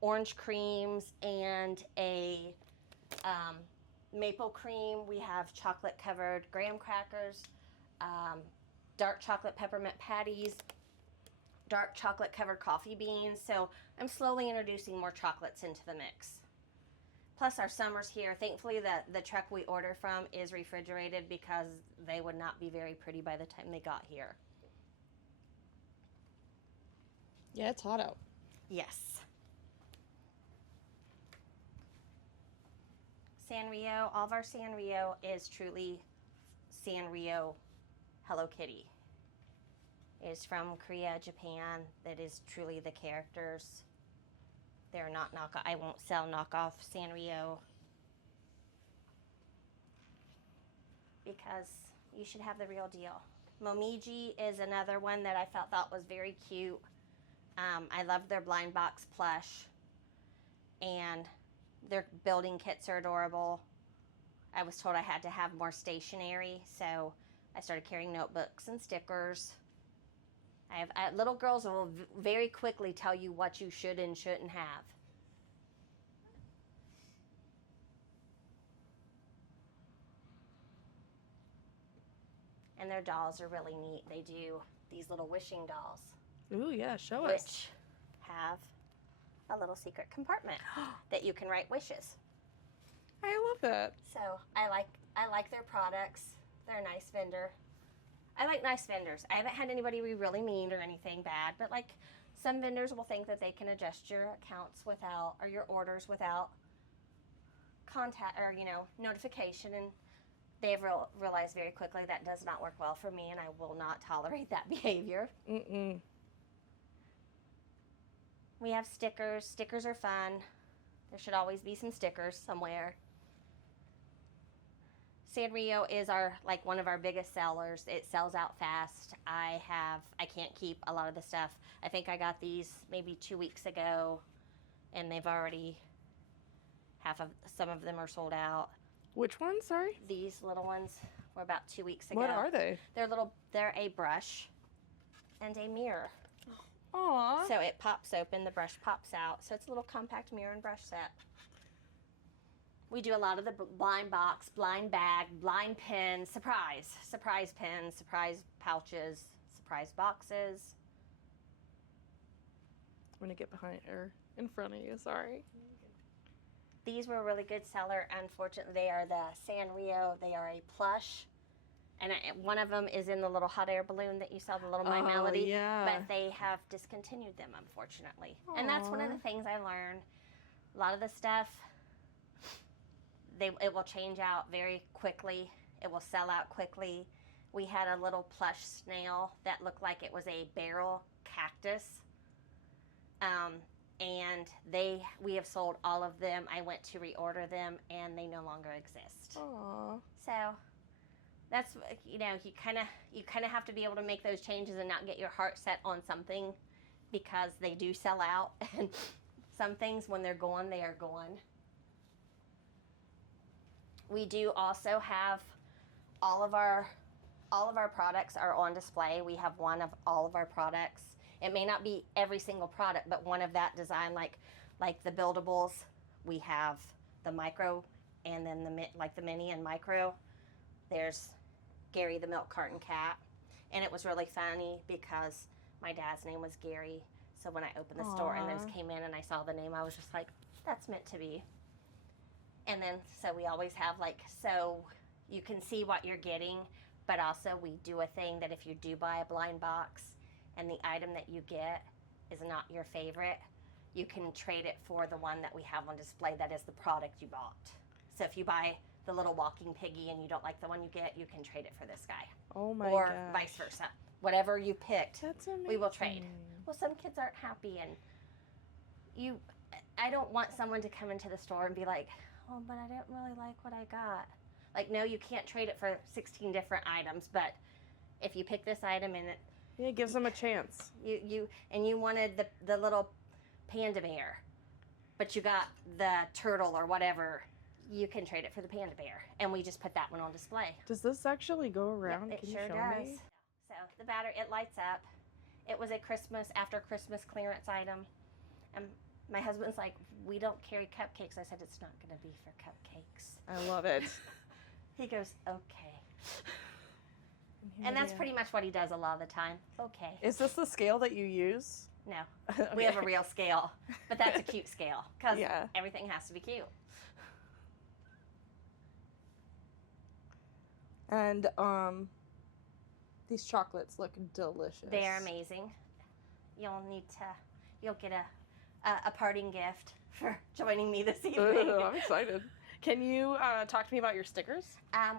orange creams and a maple cream. We have chocolate covered graham crackers, dark chocolate peppermint patties, dark chocolate covered coffee beans. So I'm slowly introducing more chocolates into the mix. Plus our summer's here. Thankfully the truck we order from is refrigerated because they would not be very pretty by the time they got here. Yeah, it's hot out. Yes. Sanrio, all of our Sanrio is truly Sanrio Hello Kitty. It is from Korea, Japan. That is truly the characters. They're not knockoff. I won't sell knockoff Sanrio because you should have the real deal. Momiji is another one that I thought was very cute. I love their blind box plush, and their building kits are adorable. I was told I had to have more stationery, so I started carrying notebooks and stickers. Little girls will very quickly tell you what you should and shouldn't have. And their dolls are really neat. They do these little wishing dolls. Ooh, yeah, show us. Which have a little secret compartment that you can write wishes. I love that. So I like their products. They're a nice vendor. I like nice vendors. I haven't had anybody be really mean or anything bad, but like some vendors will think that they can adjust your accounts without, or your orders without contact or, notification, and they've realized very quickly that does not work well for me, and I will not tolerate that behavior. Mm-mm. We have stickers. Stickers are fun. There should always be some stickers somewhere. Sanrio is one of our biggest sellers. It sells out fast. I can't keep a lot of the stuff. I think I got these maybe 2 weeks ago, and they've already, some of them are sold out. Which one? Sorry? These little ones were about 2 weeks ago. What are they? They're a brush and a mirror. Aww. So it pops open, the brush pops out. So it's a little compact mirror and brush set. We do a lot of the blind box, blind bag, blind pin, surprise pins, surprise pouches, surprise boxes. I'm going to get behind or in front of you, sorry. These were a really good seller. Unfortunately, they are the Sanrio. They are a plush. And one of them is in the little hot air balloon that you saw, the little My Melody. Yeah. But they have discontinued them, unfortunately. Aww. And that's one of the things I learned. A lot of the stuff, it will change out very quickly. It will sell out quickly. We had a little plush snail that looked like it was a barrel cactus. And we have sold all of them. I went to reorder them, and they no longer exist. Aww. So that's, you kind of have to be able to make those changes and not get your heart set on something, because they do sell out. And some things, when they're gone, they are gone. We do also have all of our products are on display. We have one of all of our products. It may not be every single product, but one of that design, like the buildables, we have the micro, and then the mini and micro. There's Gary the milk carton cat, and it was really funny because my dad's name was Gary. So when I opened the store and those came in and I saw the name, I was just like, that's meant to be. And then, so we always have so you can see what you're getting, but also we do a thing that if you do buy a blind box and the item that you get is not your favorite, you can trade it for the one that we have on display that is the product you bought. So if you buy the little walking piggy and you don't like the one you get, you can trade it for this guy. Oh my Or gosh. vice versa. Whatever you picked, That's amazing. we will trade. Well, some kids aren't happy, and I don't want someone to come into the store and be like, oh, but I didn't really like what I got. Like, no, you can't trade it for 16 different items, but if you pick this item and it gives them a chance. You wanted the little panda bear, but you got the turtle or whatever, you can trade it for the panda bear. And we just put that one on display. Does this actually go around? Yep, Can sure you show does. me? So the battery, it lights up. It was a after Christmas clearance item. And my husband's like, we don't carry cupcakes. I said, it's not going to be for cupcakes. I love it. He goes, okay. And that's pretty much what he does a lot of the time. Okay. Is this the scale that you use? No. Okay. We have a real scale, but that's a cute scale because Yeah. everything has to be cute. And these chocolates look delicious. They are amazing. You'll get a parting gift for joining me this evening. Ooh, I'm excited. Can you talk to me about your stickers?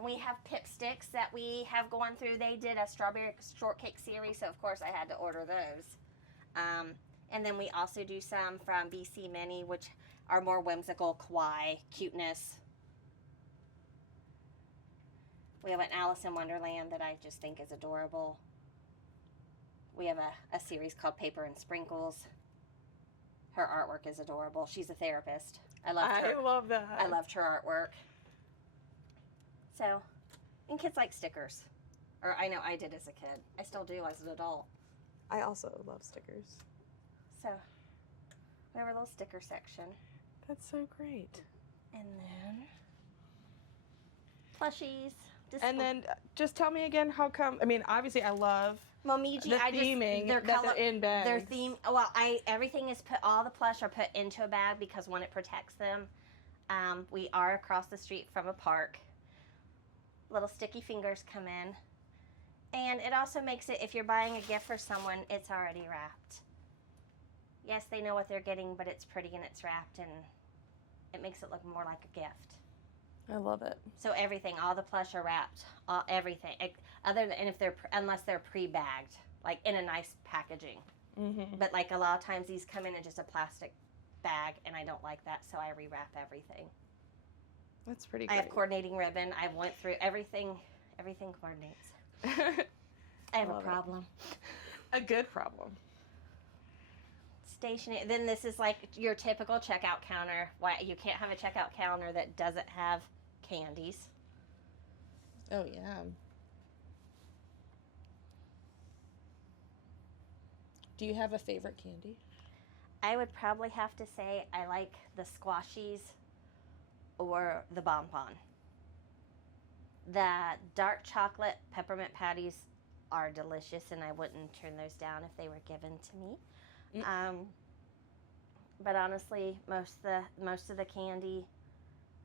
We have pip sticks that we have gone through. They did a strawberry shortcake series, so of course I had to order those. And then we also do some from BC Mini, which are more whimsical, kawaii, cuteness. We have an Alice in Wonderland that I just think is adorable. We have a series called Paper and Sprinkles. Her artwork is adorable. She's a therapist. I loved her. I love that. I loved her artwork. So, and kids like stickers. Or I know I did as a kid. I still do as an adult. I also love stickers. So, we have our little sticker section. That's so great. And then, plushies. And then just tell me again how come. I mean, obviously, I love Momiji. the theming Their that color, they're in bags. their theme. Well, everything is put. All the plush are put into a bag because one, it protects them. We are across the street from a park. Little sticky fingers come in, and it also makes it. If you're buying a gift for someone, it's already wrapped. Yes, they know what they're getting, but it's pretty and it's wrapped, and it makes it look more like a gift. I love it. So everything, all the plush are wrapped, everything, other than if unless they're pre-bagged, like in a nice packaging. Mm-hmm. But like a lot of times these come in just a plastic bag, and I don't like that, so I rewrap everything. That's pretty great. I have coordinating ribbon. I went through everything. Everything coordinates. I have a problem. A good problem. Stationery. Then this is like your typical checkout counter. Why you can't have a checkout counter that doesn't have candies. Oh yeah. Do you have a favorite candy? I would probably have to say I like the squashies or the bonbon. The dark chocolate peppermint patties are delicious, and I wouldn't turn those down if they were given to me. But honestly, most of the candy,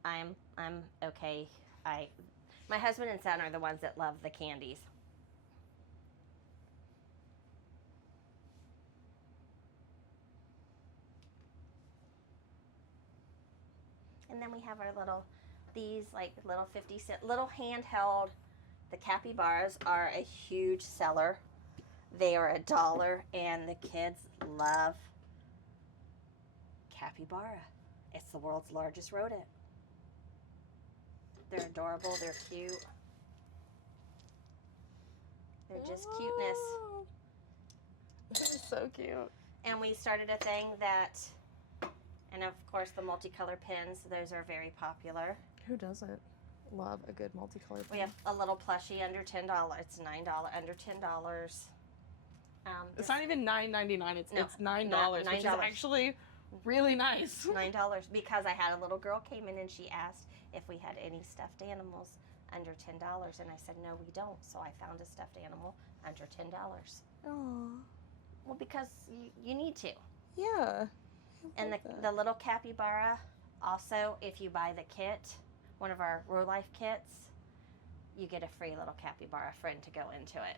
I'm okay. My husband and son are the ones that love the candies. And then we have our these like little 50-cent, little handheld. The capybaras are a huge seller. They are $1, and the kids love capybara. It's the world's largest rodent. They're adorable. They're cute. They're just cuteness. They're so cute. And we started a thing that, and of course the multicolor pins. Those are very popular. Who doesn't love a good multicolored pen? We have a little plushie under $10. It's $9, under $10. It's not even $9.99. It's $9, $9, which is actually really nice. $9 because I had a little girl came in and she asked if we had any stuffed animals under $10, and I said no, we don't. So I found a stuffed animal under $10. Oh. Well, because you need to. Yeah. And the little capybara, also, if you buy the kit, one of our Real Life kits, you get a free little capybara friend to go into it.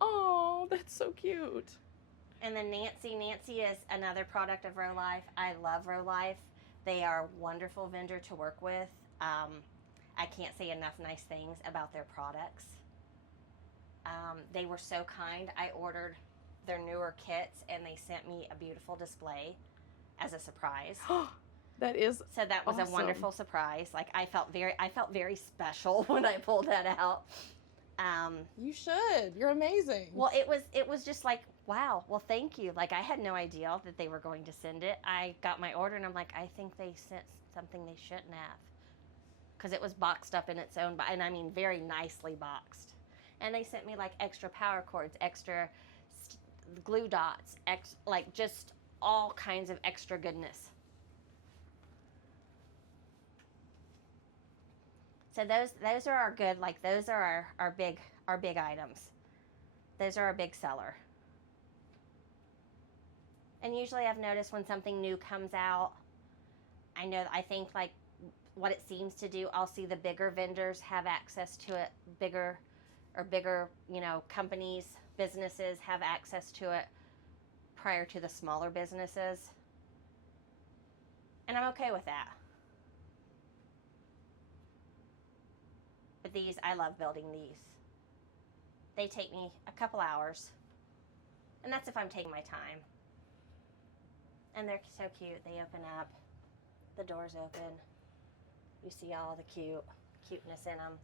Oh, that's so cute. And then Nancy is another product of Real Life. I love Real Life. They are a wonderful vendor to work with. I can't say enough nice things about their products. They were so kind. I ordered their newer kits, and they sent me a beautiful display as a surprise. That is so that was awesome. A wonderful surprise. Like I felt very special when I pulled that out. You should. You're amazing. Well, it was just like, wow. Well, thank you. Like I had no idea that they were going to send it. I got my order and I'm like, I think they sent something they shouldn't have, because it was boxed up in its own, and I mean very nicely boxed. And they sent me like extra power cords, extra glue dots, like just all kinds of extra goodness. So those are our good, like those are our big items. Those are our big seller. And usually I've noticed when something new comes out, I think like what it seems to do, I'll see the bigger vendors have access to it, bigger, companies, businesses have access to it prior to the smaller businesses. And I'm okay with that. But these, I love building these. They take me a couple hours. And that's if I'm taking my time. And they're so cute. They open up. The doors open. You see all the cuteness in them.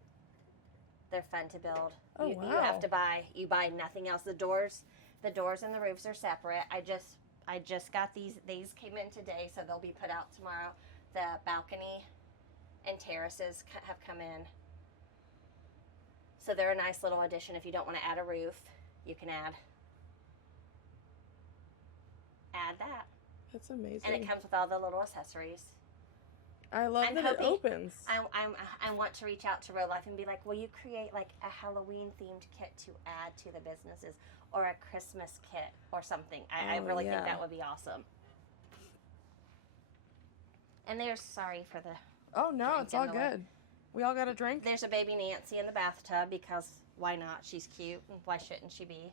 They're fun to build. Oh, you wow. have to you buy nothing else. The doors and the roofs are separate. I just got these came in today, so they'll be put out tomorrow. The balcony and terraces have come in. So they're a nice little addition. If you don't want to add a roof, you can add that. That's amazing. And it comes with all the little accessories. I love I'm that hoping- it opens. I want to reach out to Real Life and be like, will you create like a Halloween themed kit to add to the businesses, or a Christmas kit or something? I really think that would be awesome. And there's, sorry for the Oh no, drink it's all in the good. way. We all got a drink. There's a baby Nancy in the bathtub because why not? She's cute, and why shouldn't she be?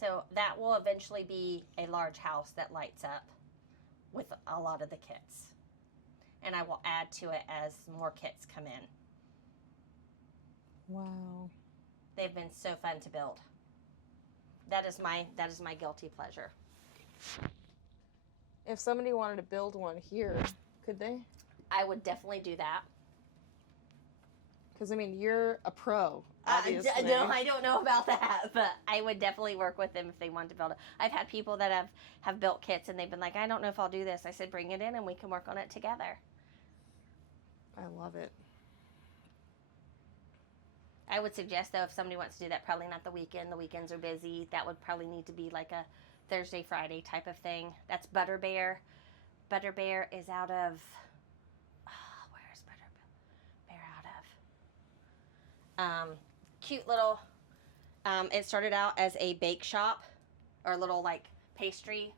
So that will eventually be a large house that lights up with a lot of the kits. And I will add to it as more kits come in. Wow. They've been so fun to build. That is my guilty pleasure. If somebody wanted to build one here, could they? I would definitely do that. Because, I mean, you're a pro, obviously. No, I don't know about that, but I would definitely work with them if they wanted to build it. I've had people that have built kits, and they've been like, I don't know if I'll do this. I said, bring it in, and we can work on it together. I love it. I would suggest, though, if somebody wants to do that, probably not the weekend. The weekends are busy. That would probably need to be like a Thursday, Friday type of thing. That's Butter Bear. Butter Bear is out of... where is Butter Bear out of? Cute little... it started out as a bake shop, or a little, like, pastry,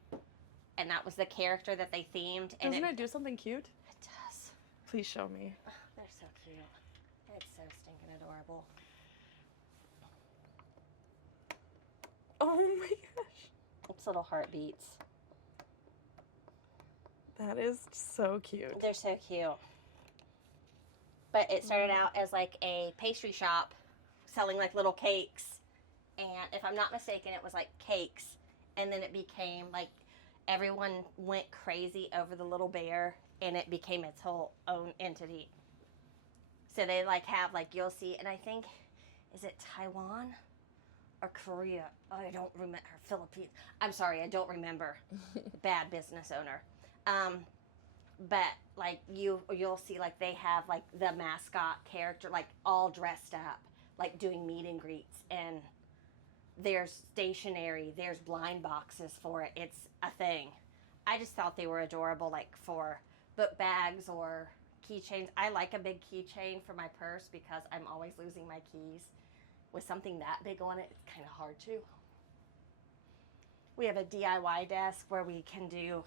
and that was the character that they themed. And Doesn't it do something cute? It does. Please show me. Oh, they're so cute. It's so stinking adorable. Oh my gosh. It's little heartbeats. That is so cute. They're so cute. But it started out as like a pastry shop selling like little cakes. And if I'm not mistaken, it was like cakes. And then it became like everyone went crazy over the little bear, and it became its whole own entity. So they like have like, you'll see, and I think, is it Taiwan or Korea? I don't remember. Philippines. I'm sorry, I don't remember. Bad business owner. But like you'll see like they have like the mascot character like all dressed up, like doing meet and greets, and there's stationery, there's blind boxes for it. It's a thing. I just thought they were adorable, like for book bags or keychains. I like a big keychain for my purse because I'm always losing my keys. With something that big on it, it's kind of hard to. We have a DIY desk where we can do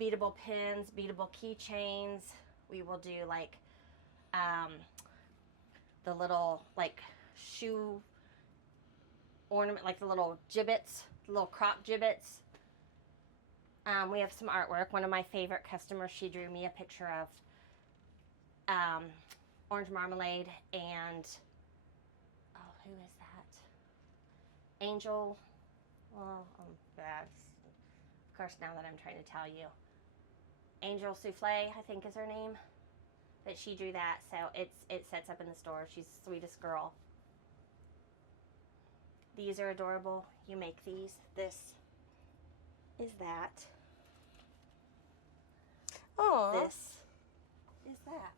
beadable pins, beadable keychains. We will do like the little like shoe ornament, like the little gibbets, the little crop gibbets. We have some artwork. One of my favorite customers, she drew me a picture of orange marmalade and, oh, who is that? Angel, well, that's, of course, now that I'm trying to tell you. Angel Souffle, I think is her name. But she drew that, so it sets up in the store. She's the sweetest girl. These are adorable. You make these. This is that. Oh. This is that.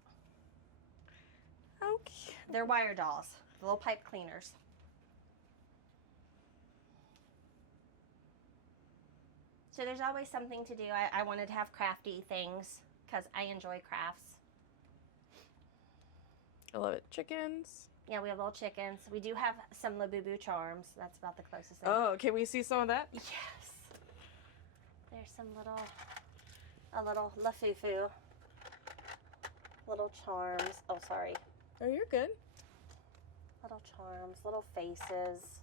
Okay. They're wire dolls. Little pipe cleaners. So there's always something to do. I wanted to have crafty things because I enjoy crafts. I love it. Chickens. Yeah, we have little chickens. We do have some Labubu charms. That's about the closest thing. Oh, can we see some of that? Yes. There's some a little Lafufu. Little charms. Oh, sorry. Oh, you're good. Little charms, little faces.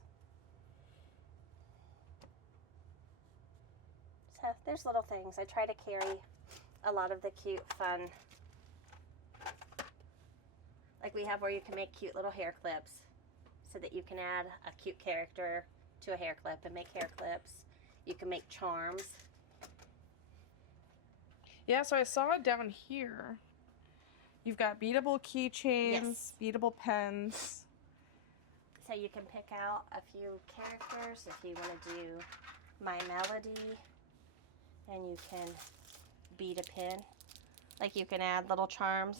So there's little things. I try to carry a lot of the cute, fun. Like we have where you can make cute little hair clips so that you can add a cute character to a hair clip and make hair clips. You can make charms. Yeah, so I saw it down here. You've got beatable keychains, Yes. beatable pens. So you can pick out a few characters if you want to do My Melody, and you can bead a pin. Like you can add little charms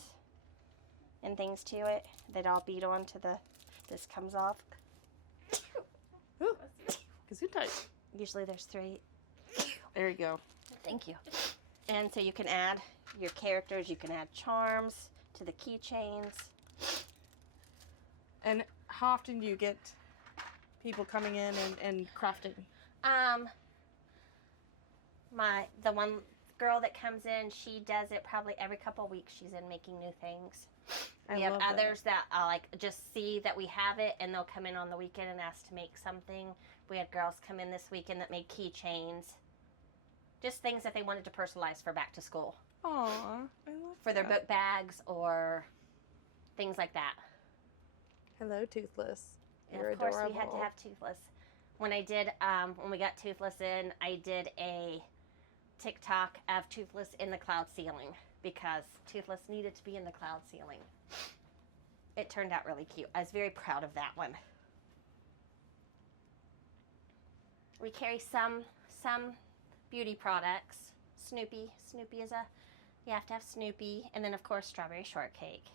and things to it that all bead onto the, this comes off. Ooh, gesundheit. Usually there's 3. There you go. Thank you. And so you can add your characters, you can add charms to the keychains. And how often do you get people coming in and crafting? The one girl that comes in, she does it probably every couple of weeks. She's in making new things. We have others that like just see that we have it, and they'll come in on the weekend and ask to make something. We had girls come in this weekend that made keychains. Just things that they wanted to personalize for back to school. Aw, I love for their book bags or things like that. Hello, Toothless. And You're of course, adorable. we had to have Toothless. When I did, when we got Toothless in, I did a TikTok of Toothless in the cloud ceiling because Toothless needed to be in the cloud ceiling. It turned out really cute. I was very proud of that one. We carry some beauty products. Snoopy is you have to have Snoopy, and then of course strawberry shortcake.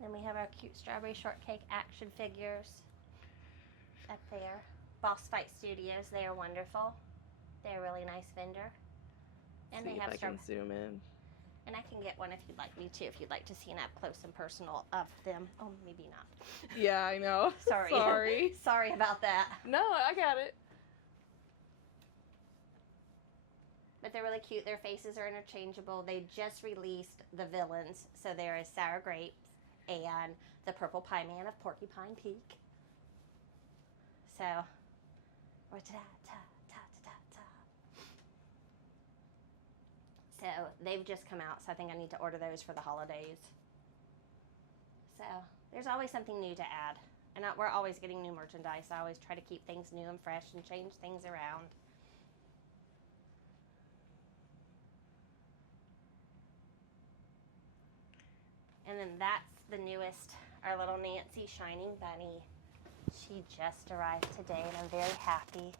Then we have our cute strawberry shortcake action figures up there. Boss Fight Studios, they are wonderful. They're a really nice vendor. And see they have if I can zoom in. And I can get one if you'd like me to, if you'd like to see an up close and personal of them. Oh, maybe not. Yeah, I know. Sorry. Sorry about that. No, I got it. But they're really cute. Their faces are interchangeable. They just released the villains. So there is Sour Grapes and the Purple Pie Man of Porcupine Peak. So, So they've just come out, so I think I need to order those for the holidays. So there's always something new to add. And we're always getting new merchandise. I always try to keep things new and fresh and change things around. And then that's the newest, our little Nancy Shining Bunny. She just arrived today, and I'm very happy.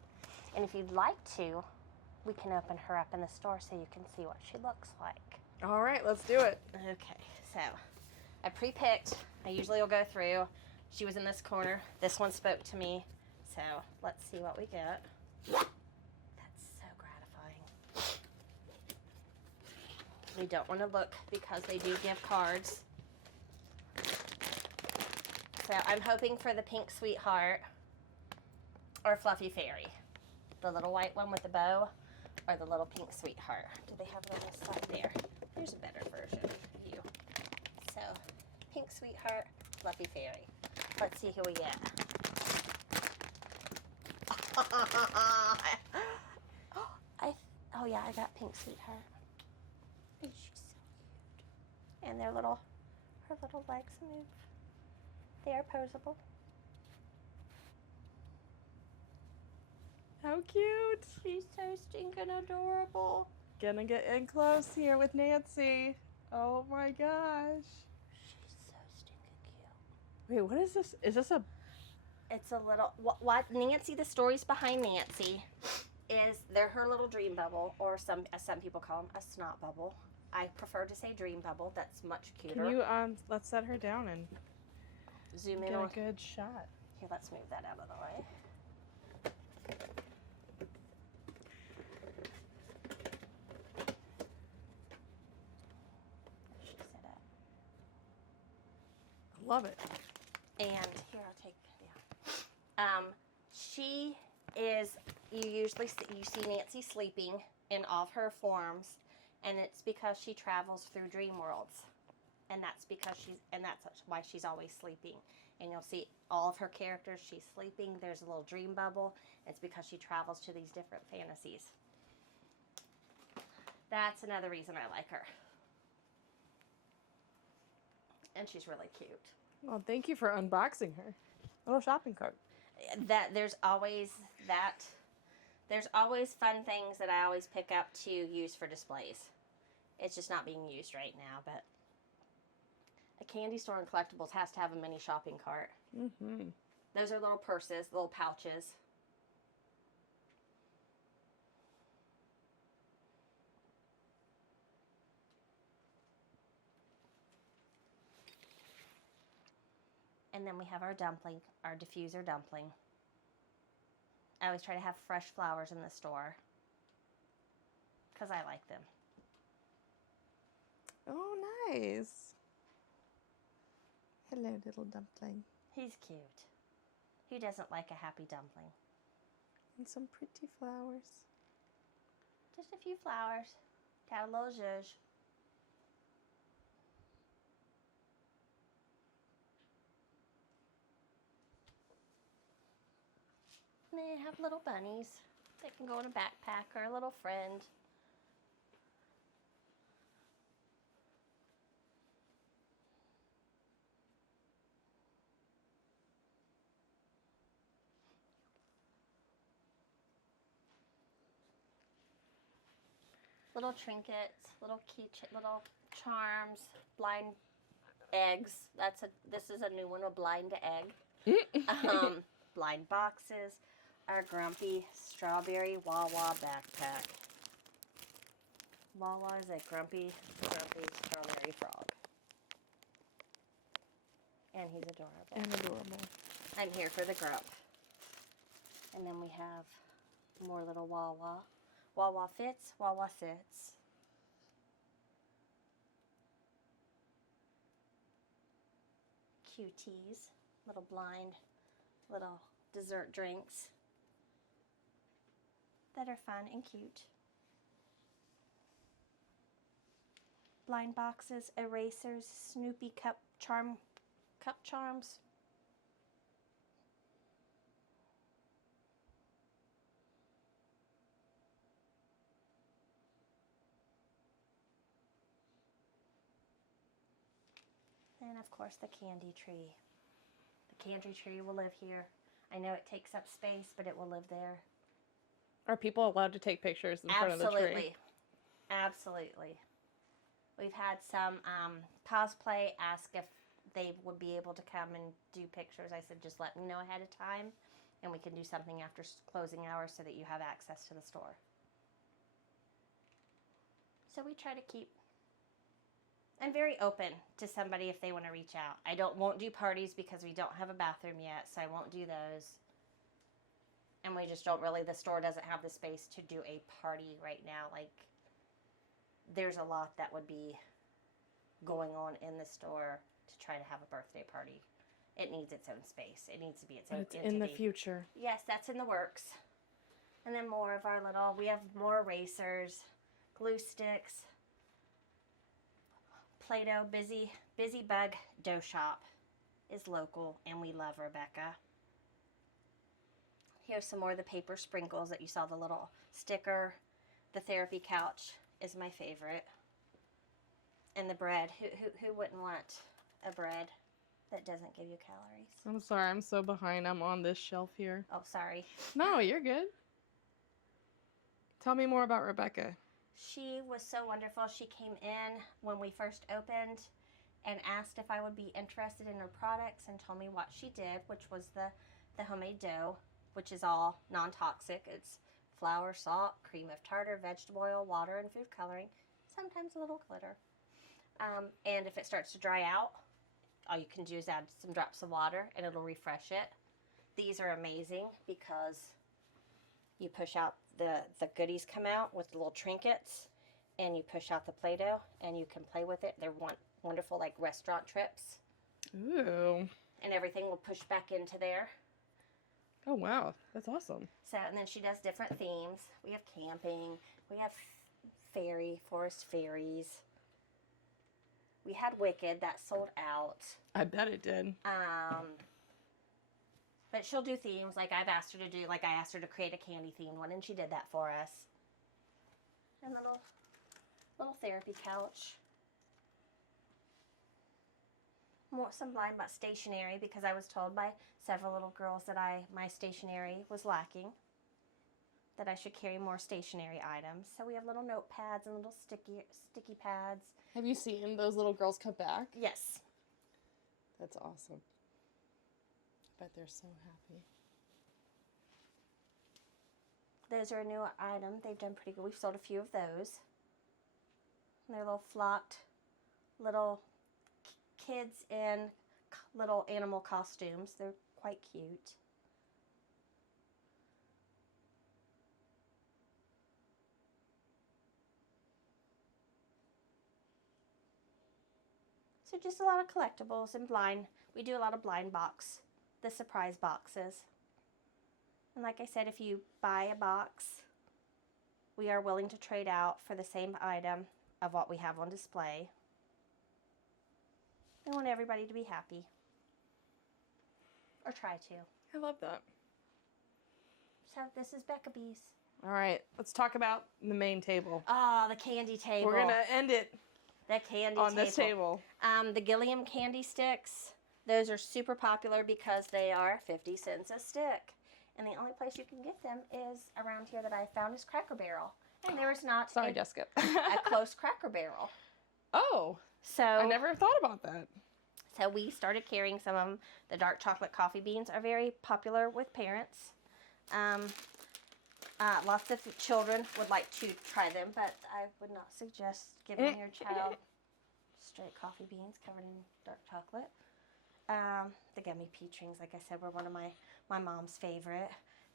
And if you'd like to, we can open her up in the store so you can see what she looks like. All right, let's do it. Okay, so I pre-picked. I usually will go through. She was in this corner. This one spoke to me. So let's see what we get. That's so gratifying. We don't want to look because they do give cards. So I'm hoping for the Pink Sweetheart or Fluffy Fairy. The little white one with the bow or the little Pink Sweetheart. Do they have it on this side? There. Here's a better version of you. So, Pink Sweetheart, Fluffy Fairy. Let's see who we get. Oh yeah, I got Pink Sweetheart. She's so cute. And her little legs move. They are posable. How cute. She's so stinking adorable. Gonna get in close here with Nancy. Oh my gosh. She's so stinking cute. Wait, what is this? Is this a... It's a little... What Nancy, the stories behind Nancy is they're her little dream bubble, or as some people call them, a snot bubble. I prefer to say dream bubble. That's much cuter. Can you, let's set her down and zoom in get on... a good shot. Here, let's move that out of the way. Love it. And here, I'll take, yeah. She is, you see Nancy sleeping in all of her forms, and it's because she travels through dream worlds. And that's why she's always sleeping. And you'll see all of her characters, she's sleeping. There's a little dream bubble. It's because she travels to these different fantasies. That's another reason I like her. And she's really cute. Well, thank you for unboxing her. Little shopping cart. There's always fun things that I always pick up to use for displays. It's just not being used right now, but A candy store and collectibles has to have a mini shopping cart. Mm-hmm. Those are little purses, little pouches. And then we have our dumpling, our diffuser dumpling. I always try to have fresh flowers in the store because I like them. Oh, nice. Hello, little dumpling. He's cute. Who doesn't like a happy dumpling? And some pretty flowers. Just a few flowers. Got a little zhuzh. And they have little bunnies. They can go in a backpack or a little friend. Little trinkets, little little charms, blind eggs. This is a new one, a blind egg. Blind boxes. Our grumpy strawberry Wawa backpack. Wawa is a grumpy strawberry frog. And he's adorable. And adorable. I'm here for the grump. And then we have more little Wawa. Wawa fits, Wawa sits. Cuties, little blind, little dessert drinks that are fun and cute. Blind boxes, erasers, Snoopy cup charms. And of course the candy tree. The candy tree will live here. I know it takes up space, but it will live there. Are people allowed to take pictures in front of the tree? Absolutely. We've had some cosplay ask if they would be able to come and do pictures. I said, just let me know ahead of time, and we can do something after closing hours so that you have access to the store. So we try to keep... I'm very open to somebody if they want to reach out. I won't do parties because we don't have a bathroom yet, so I won't do those. And we just don't really, the store doesn't have the space to do a party right now. Like, there's a lot that would be going on in the store to try to have a birthday party. It needs its own space. It needs to be its own entity. In the future. Yes, that's in the works. And then more of our we have more erasers, glue sticks, Play-Doh. Busy Bug Dough Shop is local, and we love Rebecca. Here's some more of the paper sprinkles that you saw, the little sticker. The therapy couch is my favorite. And the bread. Who wouldn't want a bread that doesn't give you calories? I'm sorry, I'm so behind. I'm on this shelf here. Oh, sorry. No, you're good. Tell me more about Rebecca. She was so wonderful. She came in when we first opened and asked if I would be interested in her products and told me what she did, which was the homemade dough, which is all non-toxic. It's flour, salt, cream of tartar, vegetable oil, water, and food coloring. Sometimes a little glitter. And if it starts to dry out, all you can do is add some drops of water and it'll refresh it. These are amazing because you push out, the goodies come out with the little trinkets, and you push out the Play-Doh and you can play with it. They're wonderful, like restaurant trips. Ooh. And everything will push back into there. Oh, wow. That's awesome. So, and then she does different themes. We have camping. We have forest fairies. We had Wicked, that sold out. I bet it did. But she'll do themes like I've asked her to do. Like I asked her to create a candy themed one, and she did that for us. And little therapy couch. Some blind box stationery, because I was told by several little girls that my stationery was lacking, that I should carry more stationery items. So we have little notepads and little sticky pads. Have you seen those little girls come back? Yes. That's awesome. I bet they're so happy. Those are a new item. They've done pretty good. We've sold a few of those. They're little flocked little kids in little animal costumes. They're quite cute. So just a lot of collectibles and blind. We do a lot of blind box, the surprise boxes. And like I said, if you buy a box, we are willing to trade out for the same item of what we have on display. We want everybody to be happy. Or try to. I love that. So this is Becca B's. All right, let's talk about the main table. Ah, the candy table. We're gonna end it The candy on this table. The Gilliam candy sticks. Those are super popular because they are 50 cents a stick. And the only place you can get them is around here that I found is Cracker Barrel. And there is not Sorry, Jessica. a close Cracker Barrel. Oh, So I never thought about that. So we started carrying some of them. The dark chocolate coffee beans are very popular with parents. Lots of children would like to try them, but I would not suggest giving your child straight coffee beans covered in dark chocolate. The gummy peach rings, like I said, were one of my mom's favorite.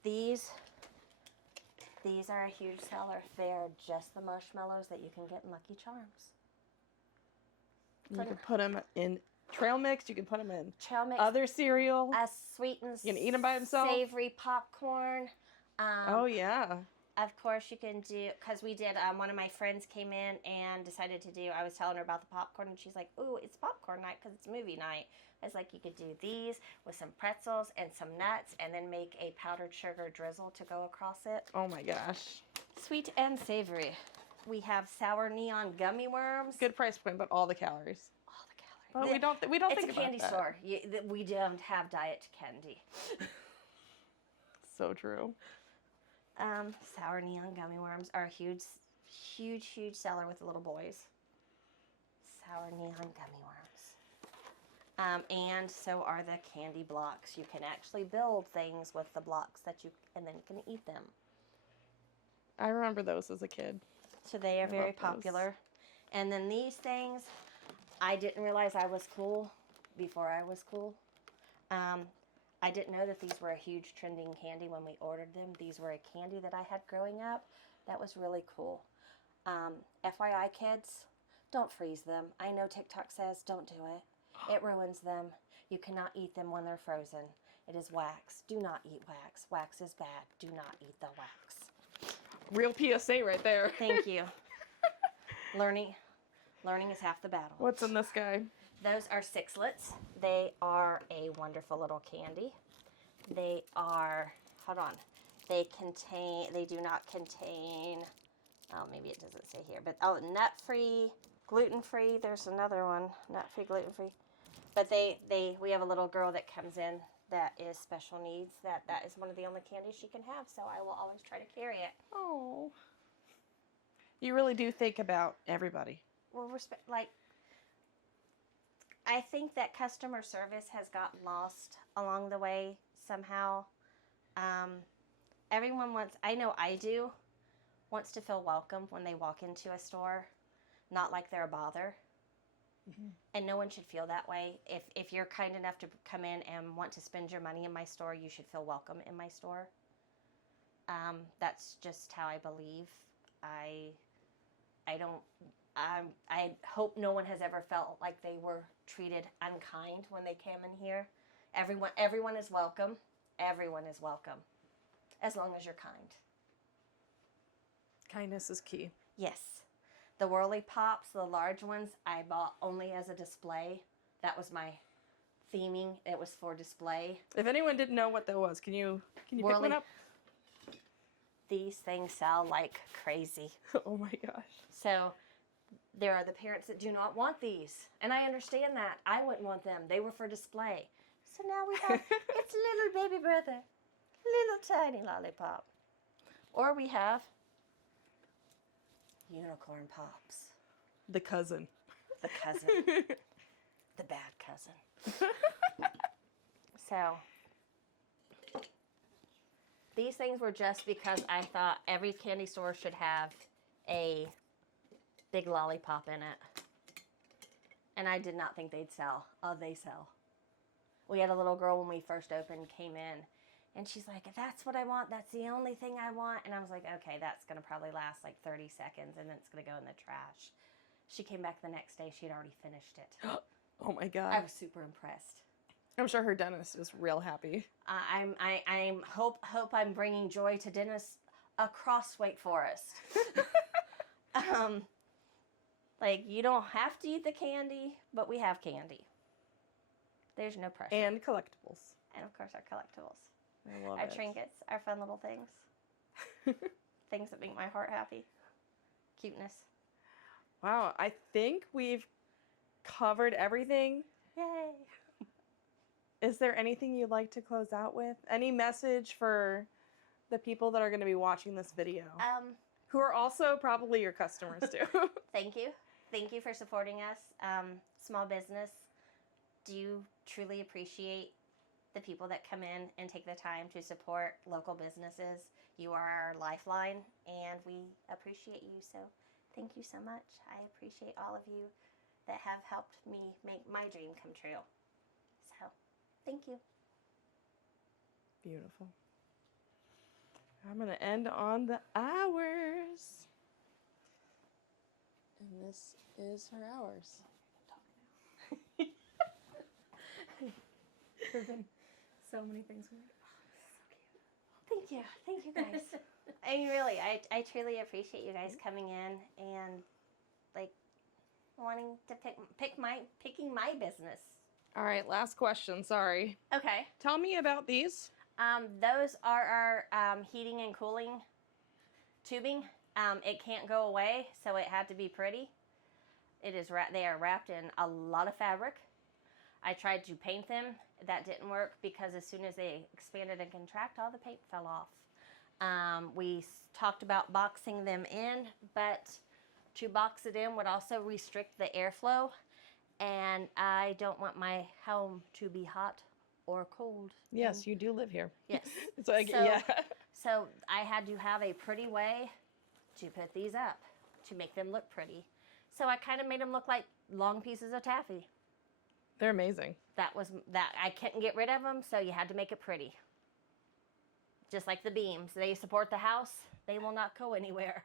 These are a huge seller. They're just the marshmallows that you can get in Lucky Charms. You can put them in trail mix. You can put them in Trail mix, other cereal. a sweet and You can eat them by themselves. savory popcorn. Oh yeah. Of course, you can do, because we did, one of my friends came in and decided to do, I was telling her about the popcorn, and she's like, ooh, it's popcorn night because it's movie night. I was like, you could do these with some pretzels and some nuts, and then make a powdered sugar drizzle to go across it. Oh my gosh. Sweet and savory. We have sour neon gummy worms. Good price point, but all the calories. All the calories. But we don't think It's a about candy that. store. We don't have diet candy. So true. Sour neon gummy worms are a huge seller with the little boys. Sour neon gummy worms. And so are the candy blocks. You can actually build things with the blocks and then you can eat them. I remember those as a kid. So they are very love those. popular. And then these things, I didn't realize I was cool before I was cool. I didn't know that these were a huge trending candy when we ordered them. These were a candy that I had growing up. That was really cool. FYI, kids, don't freeze them. I know TikTok says don't do it. It ruins them. You cannot eat them when they're frozen. It is wax. Do not eat wax. Wax is bad. Do not eat the wax. Real PSA right there. Thank you. Learning is half the battle. What's in this guy? Those are sixlets. They are a wonderful little candy. They are, hold on, they do not contain, oh, maybe it doesn't say here, but nut-free, gluten-free. There's another one, nut-free, gluten-free. But we have a little girl that comes in that is special needs. That is one of the only candies she can have, so I will always try to carry it. Oh. You really do think about everybody. Well, I think that customer service has gotten lost along the way somehow. Everyone I know I do, wants to feel welcome when they walk into a store, not like they're a bother. Mm-hmm. And no one should feel that way. If you're kind enough to come in and want to spend your money in my store, you should feel welcome in my store. That's just how I believe. I hope no one has ever felt like they were treated unkind when they came in here. Everyone is welcome. Everyone is welcome. As long as you're kind. Kindness is key. Yes. The Whirly Pops, the large ones, I bought only as a display. That was my theming. It was for display. If anyone didn't know what that was, can you pick one up? These things sell like crazy. Oh my gosh. So there are the parents that do not want these. And I understand that. I wouldn't want them. They were for display. So now we have, it's little baby brother. Little tiny lollipop. Or we have unicorn pops. The cousin. The cousin. The bad cousin. So these things were just because I thought every candy store should have a big lollipop in it. And I did not think they'd sell. Oh, they sell. We had a little girl when we first opened, came in, and she's like, that's what I want. That's the only thing I want. And I was like, okay, that's going to probably last like 30 seconds, and then it's going to go in the trash. She came back the next day. She had already finished it. Oh my God. I was super impressed. I'm sure her dentist is real happy. I'm hope I'm bringing joy to dentists across Wake Forest. Like, you don't have to eat the candy, but we have candy. There's no pressure. And collectibles. And of course, our collectibles. I love Our it. trinkets, our fun little things. Things that make my heart happy. Cuteness. Wow, I think we've covered everything. Yay! Is there anything you'd like to close out with? Any message for the people that are going to be watching this video? Who are also probably your customers too. Thank you. Thank you for supporting us. Small business, do you truly appreciate the people that come in and take the time to support local businesses? You are our lifeline, and we appreciate you. So thank you so much. I appreciate all of you that have helped me make my dream come true. So thank you. Beautiful. I'm going to end on the hours. And this is her hours. There have been so many things. Thank you. Thank you, guys. I mean, really, I truly appreciate you guys coming in and, like, wanting to picking my business. All right, last question. Sorry. Okay. Tell me about these. Those are our heating and cooling tubing. It can't go away, so it had to be pretty. They are wrapped in a lot of fabric. I tried to paint them. That didn't work because as soon as they expanded and contract, all the paint fell off. We talked about boxing them in, but to box it in would also restrict the airflow, and I don't want my home to be hot or cold. Yes, you do live here. Yes. It's like, So- yeah. So I had to have a pretty way to put these up to make them look pretty. So I kind of made them look like long pieces of taffy. They're amazing. That I couldn't get rid of them, so you had to make it pretty. Just like the beams. They support the house. They will not go anywhere.